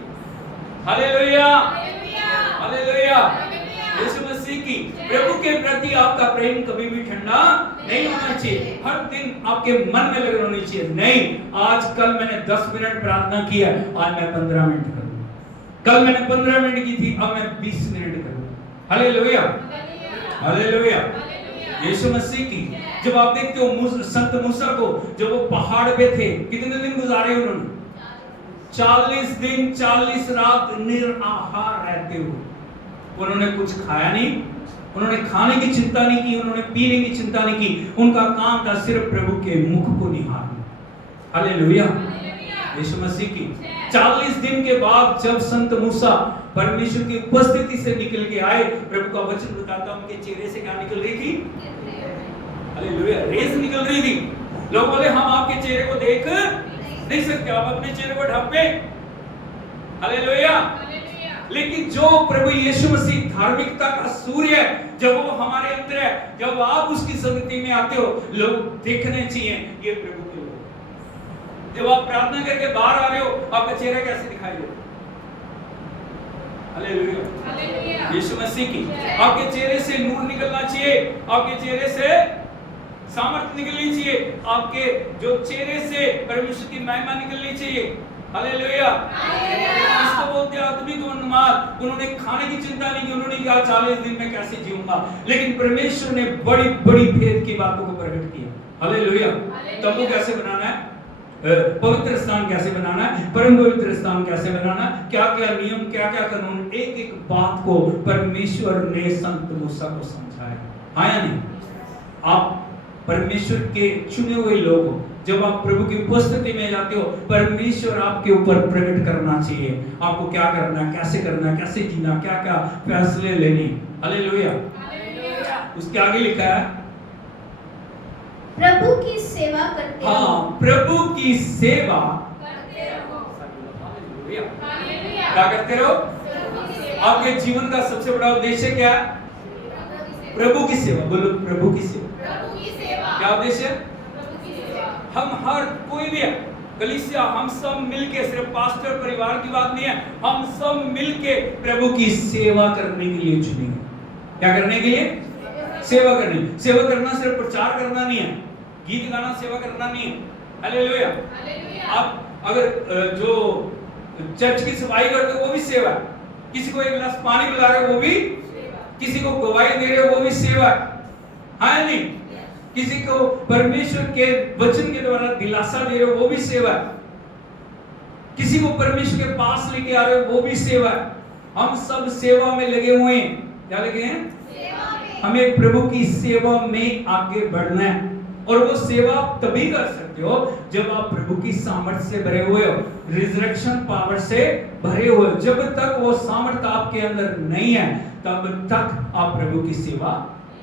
Hallelujah hallelujah. यीशु मसीह की, प्रभु के प्रति आपका प्रेम कभी भी ठंडा नहीं होना चाहिए। हर दिन आपके मन में लगन होनी चाहिए, नहीं आज कल मैंने 10 मिनट प्रार्थना की है, आज मैं 15 मिनट करूंगा। कल मैंने 15 मिनट की थी, अब मैं 20 मिनट करूंगा। Hallelujah hallelujah. यीशु मसीह की, जब आप देखते हो संत मूसा को, जब वो पहाड़ पे थे, कितने दिन गुजारे उन्होंने? 40 दिन 40 रात निराहार रहते हुए। उन्होंने कुछ खाया नहीं, उन्होंने खाने की चिंता नहीं की, उन्होंने पीने की चिंता नहीं की। उनका काम था सिर्फ प्रभु के मुख को निहारना। हालेलुया। यीशु मसीह की 40 दिन के बाद जब संत मूसा परमेश्वर की उपस्थिति से निकल के आए, प्रभु का वचन बताता उनके चेहरे से क्या निकल रही थी? हालेलुया, रेस निकल रही थी। लोग बोले हम आपके चेहरे को देख नहीं सकते, आप अपने चेहरे को ढक पे। हालेलुया। हालेलुया। लेकिन जो प्रभु यीशु मसीह धार्मिकता का सूर्य है, जब वो हमारे अंदर है, जब आप उसकी संगति में आते हो, लोग देखने चाहिए ये प्रभु के लोग। जब आप प्रार्थना करके बाहर आ रहे हो, आपका चेहरा कैसे दिखाई देता? हालेलुया। हालेलुया। यीशु मसीह की आपके चेहरे से नूर निकलना चाहिए, आपके चेहरे से सामर्थ्य निकलनी चाहिए, आपके जो चेहरे से परमेश्वर की महिमा निकलनी चाहिए। हालेलुया। इसको बोलते हैं आत्मिक उन्माद। उन्होंने खाने की चिंता नहीं की, उन्होंने कहा 40 दिन में कैसे जीऊंगा, लेकिन परमेश्वर ने बड़ी बड़ी भेद की बातों को प्रकट किया। हालेलुया। तंबू कैसे बनाना है, पवित्र स्थान कैसे बनाना है, परम पवित्र स्थान कैसे बनाना है, क्या क्या नियम, क्या क्या कानून, एक एक बात को परमेश्वर ने संत मूसा को समझाया। हाँ या नहीं? आप परमेश्वर के चुने हुए लोग हो, जब आप प्रभु की उपस्थिति में जाते हो, परमेश्वर आपके ऊपर प्रकट करना चाहिए आपको क्या करना है, कैसे करना है, कैसे जीना, क्या क्या फैसले लेने। हालेलुया। उसके आगे लिखा है प्रभु की सेवा करते रहो। हाँ, प्रभु की सेवा करते रहो। हालेलुया। हालेलुया। क्या करते रहो? प्रभु की सेवा। आपके जीवन का सबसे बड़ा उद्देश्य क्या है? प्रभु की सेवा। बोलो प्रभु की सेवा। प्रभु की सेवा। क्या उद्देश्य है? प्रभु की सेवा। हम हर कोई भी है, कलीसिया, हम सब मिलके, सिर्फ पास्टर परिवार की बात नहीं है, हम सब मिलके प्रभु की सेवा करने के लिए चुने हैं। क्या करने के लिए? सेवा करनी। सेवा करना सिर्फ प्रचार करना नहीं है, गीत गाना सेवा करना नहीं है। हालेलुया। हालेलुया। आप अगर जो चर्च की सफाई करते हो वो भी सेवा है, किसी को एक गिलास पानी पिला रहे हो वो भी, किसी को गवाही दे रहे हो वो भी सेवा है। हाँ नहीं? किसी को परमेश्वर के वचन के द्वारा दिलासा दे रहे हो वो भी सेवा है, किसी को परमेश्वर के पास लेके आ रहे हो वो भी सेवा है। हम सब सेवा में लगे हुए हैं। क्या लगे हैं? सेवा में। हमें प्रभु की सेवा में आगे बढ़ना है, और वो सेवा आप तभी कर सकते हो जब आप प्रभु की सामर्थ से भरे हुए हो, रिजरेक्शन पावर से भरे हुए हो। जब तक वो सामर्थ आपके अंदर नहीं है, तब तक आप प्रभु की सेवा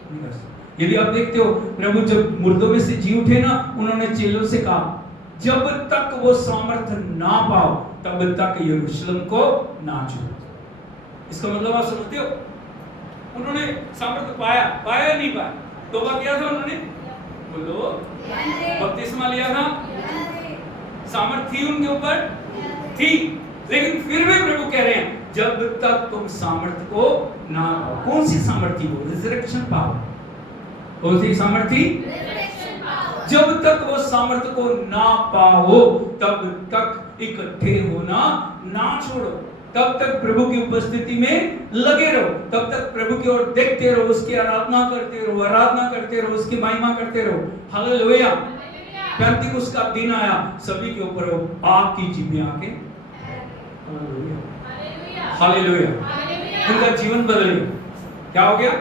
नहीं कर सकते। यदि आप देखते हो, प्रभु जब मुर्दों में से जी उठे ना, उन्होंने चेलों से कहा जब तक वो सामर्थ ना पाओ तब तक यरूशलेम को ना छोड़ो। इसका मतलब आप समझते हो? उन्होंने सामर्थ पाया या नहीं पाया? तौबा किया था उन्होंने? बोलो। बपतिस्मा लिया था? सामर्थ थी उनके ऊपर? थी। लेकिन फिर भी प्रभु कह रहे हैं जब तक तुम सामर्थ को ना पाओ। कौन सी सामर्थ थी वो? Resurrection power. कौन सी सामर्थ थी? जब तक वो सामर्थ को ना पाओ तब तक इकट्ठे होना ना छोड़ो, तब तक प्रभु की उपस्थिति में लगे रहो, तब तक प्रभु की ओर देखते रहो, उसकी आराधना करते रहो, उसकी महिमा करते रहो। हालेलुया। पेंतिकुस्त का दिन आया, सभी के ऊपर वो आग की जिम्मे आके, हालेलुया, उनका जीवन बदल गया। क्या हो गया?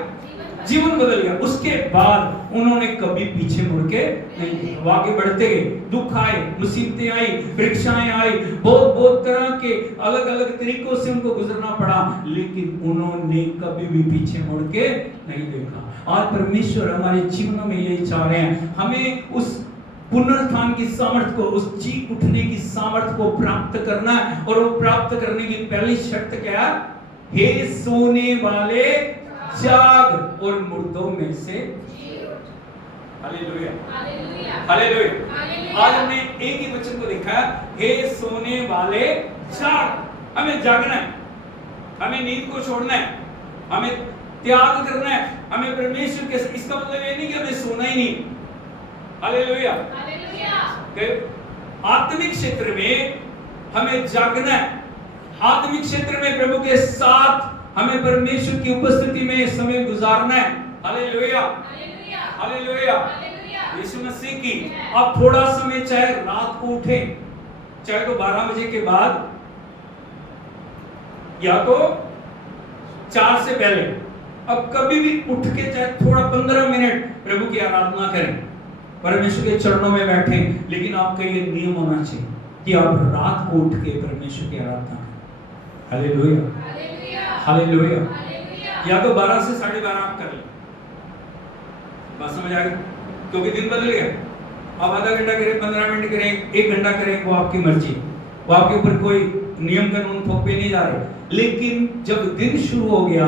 जीवन बदल गया। उसके बाद उन्होंने कभी पीछे मुड़ के नहीं देखा, वो आगे बढ़ते गए। दुख आए, मुसीबतें आई, परीक्षाएं आई, बहुत बहुत तरह के अलग अलग तरीकों से उनको गुजरना पड़ा, लेकिन उन्होंने कभी भी पीछे मुड़ के नहीं देखा। आज परमेश्वर हमारे जीवनों में यही चाह रहे हैं, हमें उस पुनरुत्थान की सामर्थ को, उस जी उठने की सामर्थ को प्राप्त करना है। और वो प्राप्त करने की पहली शर्त क्या है? हे सोने वाले जाग और मुर्दों में से जी उठ। Hallelujah, hallelujah. आज हमने एक ही वचन को देखा, हे सोने वाले जाग। हमें जागना है, हमें नींद को छोड़ना है, हमें त्याग करना है, हमें परमेश्वर के। इसका मतलब ये नहीं कि हमें सोना ही नहीं। हालेलुया। आत्मिक क्षेत्र में हमें जागना है, आत्मिक क्षेत्र में प्रभु के साथ हमें परमेश्वर की उपस्थिति में समय गुजारना है। Hallelujah, hallelujah. यीशु मसीह की आप थोड़ा समय, चाहे रात को उठे, चाहे तो 12 बजे के बाद या तो 4 से पहले, अब कभी भी उठ के चाहे थोड़ा 15 मिनट प्रभु की आराधना करें, परमेश्वर के चरणों में बैठें। लेकिन आपका ये नियम होना चाहिए कि आप रात को उठ के परमेश्वर की आराधना करें। Hallelujah, hallelujah. या तो 12 से 12:30 आप कर लें, बात समझ आ गई? क्योंकि दिन बदल गया। आप आधा घंटा करें, 15 मिनट करें, 1 घंटा करें, वो आपकी मर्जी। वो आपके ऊपर कोई नियम कानून थोपे नहीं जा रहे। लेकिन जब दिन शुरू हो गया,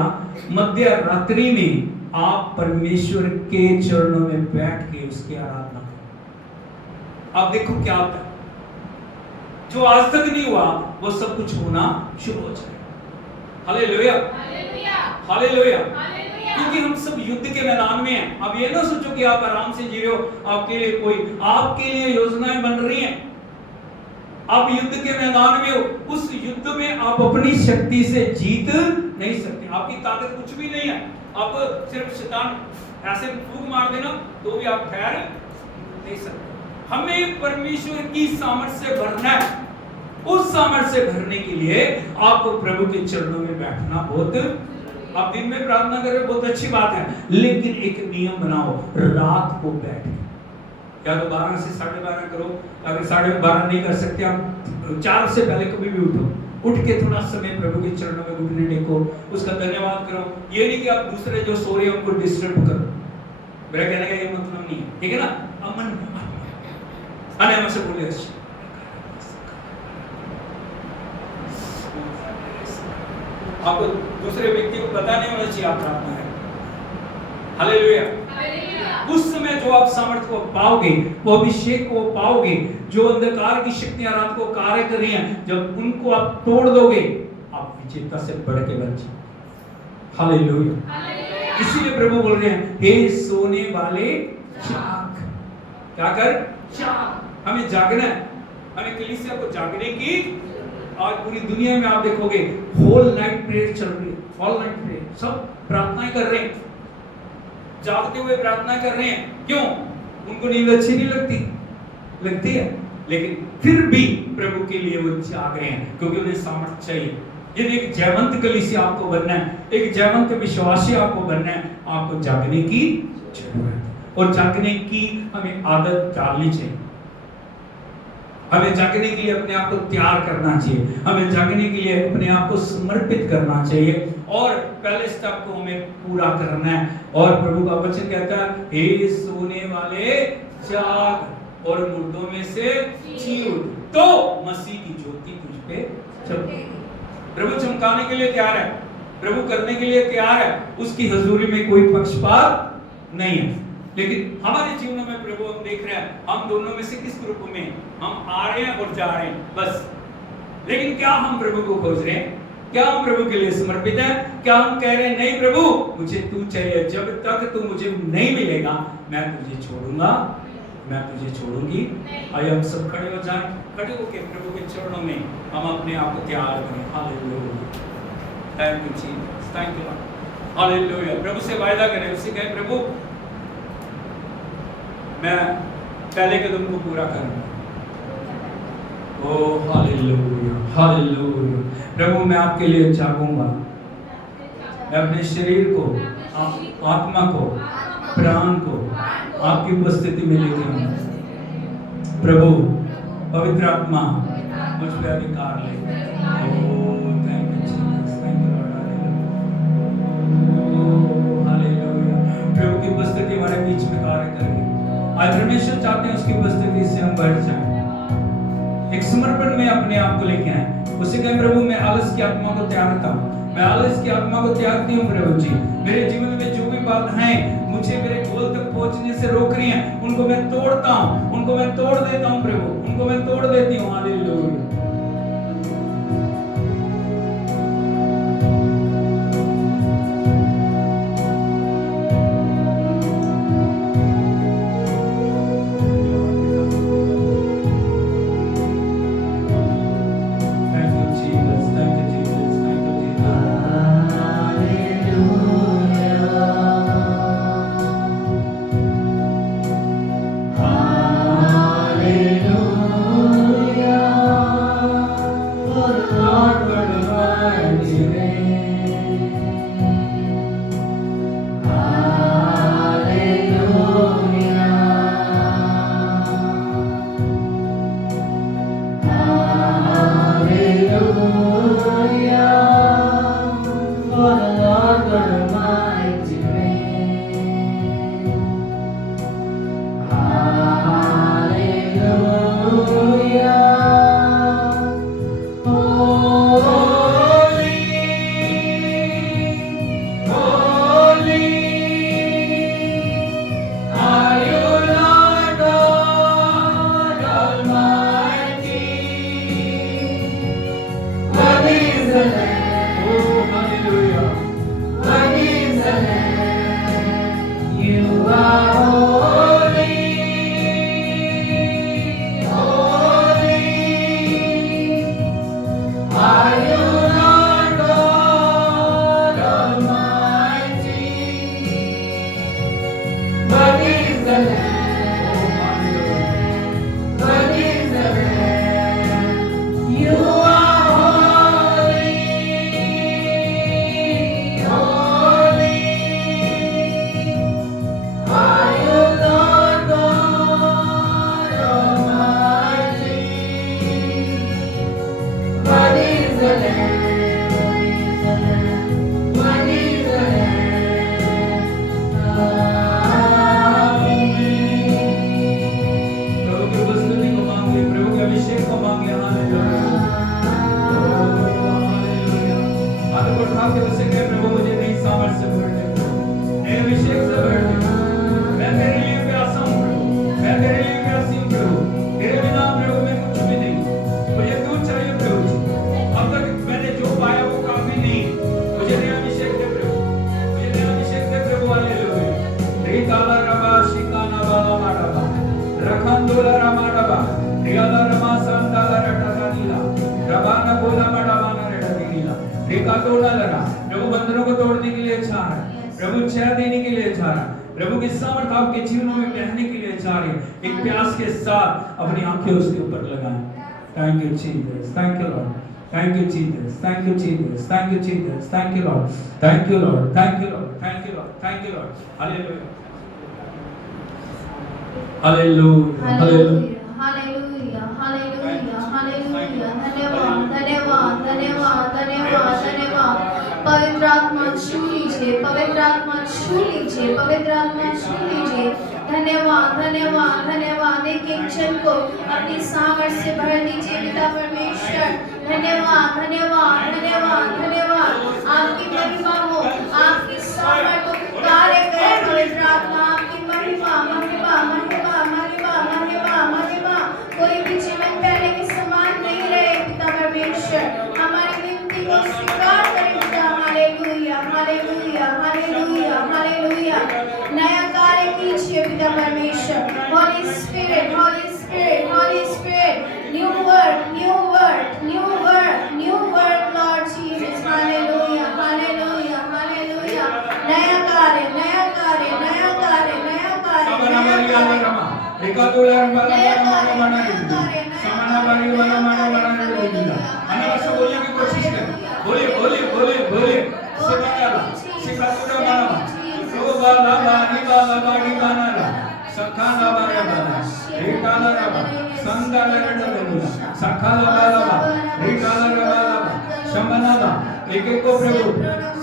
मध्य रात्रि में आप परमेश्वर के चरणों में बैठ के उसकी आराधना करो। आप देखो क्या होता है, जो आज तक नहीं हुआ वो सब कुछ होना शुरू हो जाए। Hallelujah, hallelujah, hallelujah. हालेलुया। क्योंकि हम सब युद्ध के मैदान में हैं। अब ये ना सोचो कि आप आराम से जी रहे हो, आपके लिए योजनाएं बन रही हैं। आप युद्ध के मैदान में हो, उस युद्ध में आप अपनी शक्ति से जीत नहीं सकते। आपकी ताकत कुछ भी नहीं है। आप सिर्फ शैतान ऐसे फूंक मार देना तो भी आप ठहर नहीं सकते। हमें परमेश्वर की सामर्थ्य से भरना है। उस सामर्थ्य से भरने के लिए आपको प्रभु के चरणों में बैठना बहुत, आप दिन में प्रार्थना कर रहे हो बहुत अच्छी बात है, लेकिन एक नियम बनाओ, रात को बैठ या तो 12 से 12:30 करो। अगर 12:30 नहीं कर सकते आप 4 से पहले कभी भी उठ के थोड़ा समय प्रभु के चरणों में घुटने टेको, उसका धन्यवाद करो। ये नहीं कि आप दूसरे जो सो रहे हैं उनको डिस्टर्ब करो। मेरा कहने का ये मतलब नहीं है, ठीक है ना। अमन अने से बोले आपको दूसरे व्यक्ति को पता नहीं होना चाहिए आप प्रार्थना है। हालेलुया। उस समय जो आप सामर्थ्य को पाओगे, वो अभिषेक को पाओगे, जो अंधकार की शक्तियां रात को कार्य कर रही हैं, जब उनको आप तोड़ दोगे, आप विजेता से बढ़ के बचे। हालेलुया। इसीलिए प्रभु बोल रहे हैं, हे सोने वाले जाग। क्या कर? जाग। हमें जागना है। हमें कलीसिया को जागने की, आज पूरी दुनिया में आप देखोगे होल नाइट प्रेयर चल रही है। ऑल नाइट प्रेयर, सब प्रार्थनाएं कर रहे हैं, जागते हुए प्रार्थना कर रहे हैं। क्यों? उनको नींद अच्छी नहीं लगती है, लेकिन फिर भी प्रभु के लिए वो जाग रहे हैं, क्योंकि उन्हें सामर्थ्य चाहिए। यदि एक जयवंत कलीसिया आपको बनना है, एक जयवंत विश्वासी आपको बनना है, आपको जागने की जरूरत है। और जागने की हमें आदत डालनी चाहिए। हमें जागने के लिए अपने आप को तैयार करना चाहिए। हमें जागने के लिए अपने आप को समर्पित करना चाहिए, और पहले स्टेप को हमें पूरा करना है। और प्रभु का वचन कहता है, हे सोने वाले जाग और मुर्दों में से जी उठ, तो मसीह की ज्योति तुझ पे चमकेगी। प्रभु चमकाने के लिए तैयार है, प्रभु करने के लिए तैयार है। उसकी हजूरी में कोई पक्षपात नहीं है। लेकिन हमारे जीवन में प्रभु हम देख रहे हैं, हम दोनों में से किस ग्रुप में हम आ रहे हैं और जा रहे हैं, बस। लेकिन क्या हम प्रभु को खोज रहे हैं? क्या हम प्रभु के लिए समर्पित हैं? क्या हम कह रहे हैं, नहीं प्रभु मुझे तू चाहिए, जब तक तू मुझे नहीं मिलेगा मैं तुझे छोड़ूंगा, मैं तुझे छोड़ूंगी। आइए हम सब खड़े हो जाएं, खड़े होकर प्रभु के चरणों में हम अपने आप को तैयार करें। Hallelujah, thank you Jesus, thank you Lord. Hallelujah. प्रभु से वायदा करें, उससे कहें, प्रभु मैं पहले कदम को पूरा करूंगा। ओ हालेलुया, हालेलुया। प्रभु मैं आपके लिए जागूंगा, मैं अपने शरीर को, आत्मा को, प्राण को आपकी उपस्थिति में लेके आऊंगा। प्रभु पवित्र आत्मा मुझ पे अधिकार ले। Oh thank you Jesus, thank you Lord. Hallelujah. प्रभु की उपस्थिति हमारे बीच में कार्य करेगी। आज परमेश्वर चाहते हैं उसकी उपस्थिति से हम बढ़ जाएं, एक समर्पण में अपने आप को लेके आए। उसे कहें, प्रभु मैं आलस की आत्मा को त्यागता हूँ, मैं आलस की आत्मा को त्यागती हूँ। प्रभु जी मेरे जीवन में जो भी बाधाएं मुझे मेरे गोल तक पहुंचने से रोक रही हैं, उनको मैं तोड़ता हूँ, उनको मैं तोड़ देता हूँ प्रभु, उनको मैं तोड़ देती हूँ। Hallelujah. Hallelujah. the Lamb? Oh, hallelujah. What is the Lamb? You are holy, holy. Are you Lord God Almighty? What is the Lamb? What is the Lamb? You are holy, holy. Are you Lord God Almighty? What is the Lamb? What is the प्रभु की उपस्थिति को मांगे, प्रभु के अभिषेक को मांगे। Hallelujah, hallelujah. हाथ को उठा के उसे कहे, प्रभु मुझे नई सामर्थ से भर दे, नए अभिषेक से भर दे। मैं तेरे लिए प्यासा हूँ प्रभु, मैं तेरे लिए प्यासी हूँ प्रभु। तेरे बिना प्रभु मैं कुछ भी नहीं, मुझे तू चाहिए प्रभु जी। अब तक मैंने जो पाया वो काफी नहीं, मुझे नया अभिषेक दे प्रभु, मुझे नया अभिषेक दे प्रभु। हालेलुया। रिकाला रबा शिकाना बाला माडबा रखंदोला रमाडबा रियाला रमा संताला रटनीला रबाना बोला मडबाना रटनीला रिकातोला लरा। प्रभु बंधनों को तोड़ने के लिए चाह रहा है, प्रभु छह देने के लिए चाह रहा है, प्रभु की सामर्थ आपके जीवनों में बहने के लिए चाह रही है। एक प्यास के साथ अपनी आंखें उसके ऊपर लगाएं। Thank you Jesus, thank you Lord, thank you Jesus, thank you Jesus, thank you Jesus, thank you Lord, thank you Lord, thank you Lord, thank you Lord, thank you Lord. Hallelujah, hallelujah, hallelujah. Hallelujah, hallelujah, hallelujah. धन्यवाद, धन्यवाद, धन्यवाद, धन्यवाद, धन्यवाद। पवित्र आत्मा छू लीजिए, पवित्र आत्मा छू लीजिए, पवित्र आत्मा छू लीजिए। धन्यवाद, धन्यवाद, धन्यवाद। एक एक जन को अपनी सामर्थ से भर दीजिए पिता परमेश्वर। धन्यवाद, धन्यवाद, धन्यवाद, धन्यवाद। आपकी महिमा हो, आपकी सामर्थ को कार्य करे पवित्र आत्मा। आपकी महिमा, महिमा, महिमा, महिमा, महिमा, महिमा। कोई भी जीवन पहले के समान नहीं रहे पिता परमेश्वर। हमारी विनती को स्वीकार करें पिता। Hallelujah, hallelujah, hallelujah, hallelujah. नया कार्य कीजिए पिता परमेश्वर। Holy Spirit, Holy Spirit, Holy Spirit, new word, new word, new word, new word, Lord Jesus. Hallelujah, hallelujah, hallelujah. नया कार्य, नया कार्य, नया कार्य, नया कार्य, नया कार्य। रिकातोला रंबाला माडबाना माडा समाना बारी वाला माडबाना रेडिला। अन्य भाषा बोलने की कोशिश करें। बोलिए, बोलिए, बोलिए, बोलिए। सिकाला, सिकातोला माडबा रो बाला बानी बाला बानी बानाला सखाना बारे बाला रिकाला रबा संदाला रेडिला सखाला बाला बा रिकाला रबा शमना बा। एक एक को प्रभु,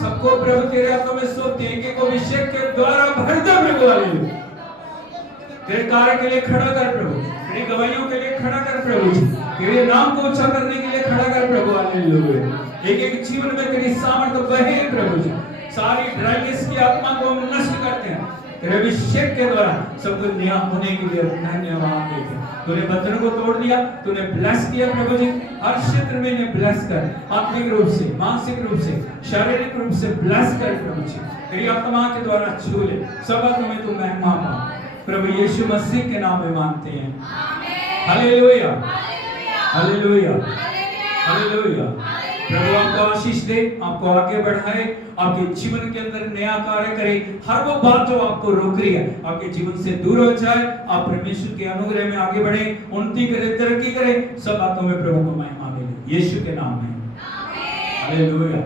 सबको प्रभु तेरे हाथों में सौंपते, एक एक को अभिषेक के द्वारा भर दे प्रभु। हालेलुया। तेरे कार्य के लिए खड़ा कर प्रभु, तेरी गवाहियों के लिए खड़ा कर प्रभु जी, तेरे नाम को ऊंचा करने के लिए खड़ा कर प्रभु। हालेलुया। एक एक जीवन में तेरी सामर्थ बहे प्रभु जी। सारी ड्राइनेस की आत्मा को हम नष्ट करते हैं, तेरे अभिषेक के द्वारा सब कुछ नया होने के लिए धन्यवाद देते हैं। तूने बंधनों को तोड़ दिया, तूने ब्लेस किया प्रभु जी। हर क्षेत्र में इन्हें ब्लेस कर, आत्मिक रूप से, मानसिक रूप से, शारीरिक रूप से ब्लेस कर प्रभु जी। तेरी आत्मा के द्वारा छू ले, सब में तू महिमा पा प्रभु यीशु मसीह के नाम में मांगते हैं। Hallelujah, hallelujah, hallelujah. प्रभु आपको आशीष दे, आपको आगे बढ़ाए, आपके जीवन के अंदर नया कार्य करे। हर वो बात जो आपको रोक रही है आपके जीवन से दूर हो जाए। आप परमेश्वर के अनुग्रह में आगे बढ़े, उन्नति करे, तरक्की करे। सब बातों में प्रभु को महिमा मिले यीशु के नाम में। हालेलुया।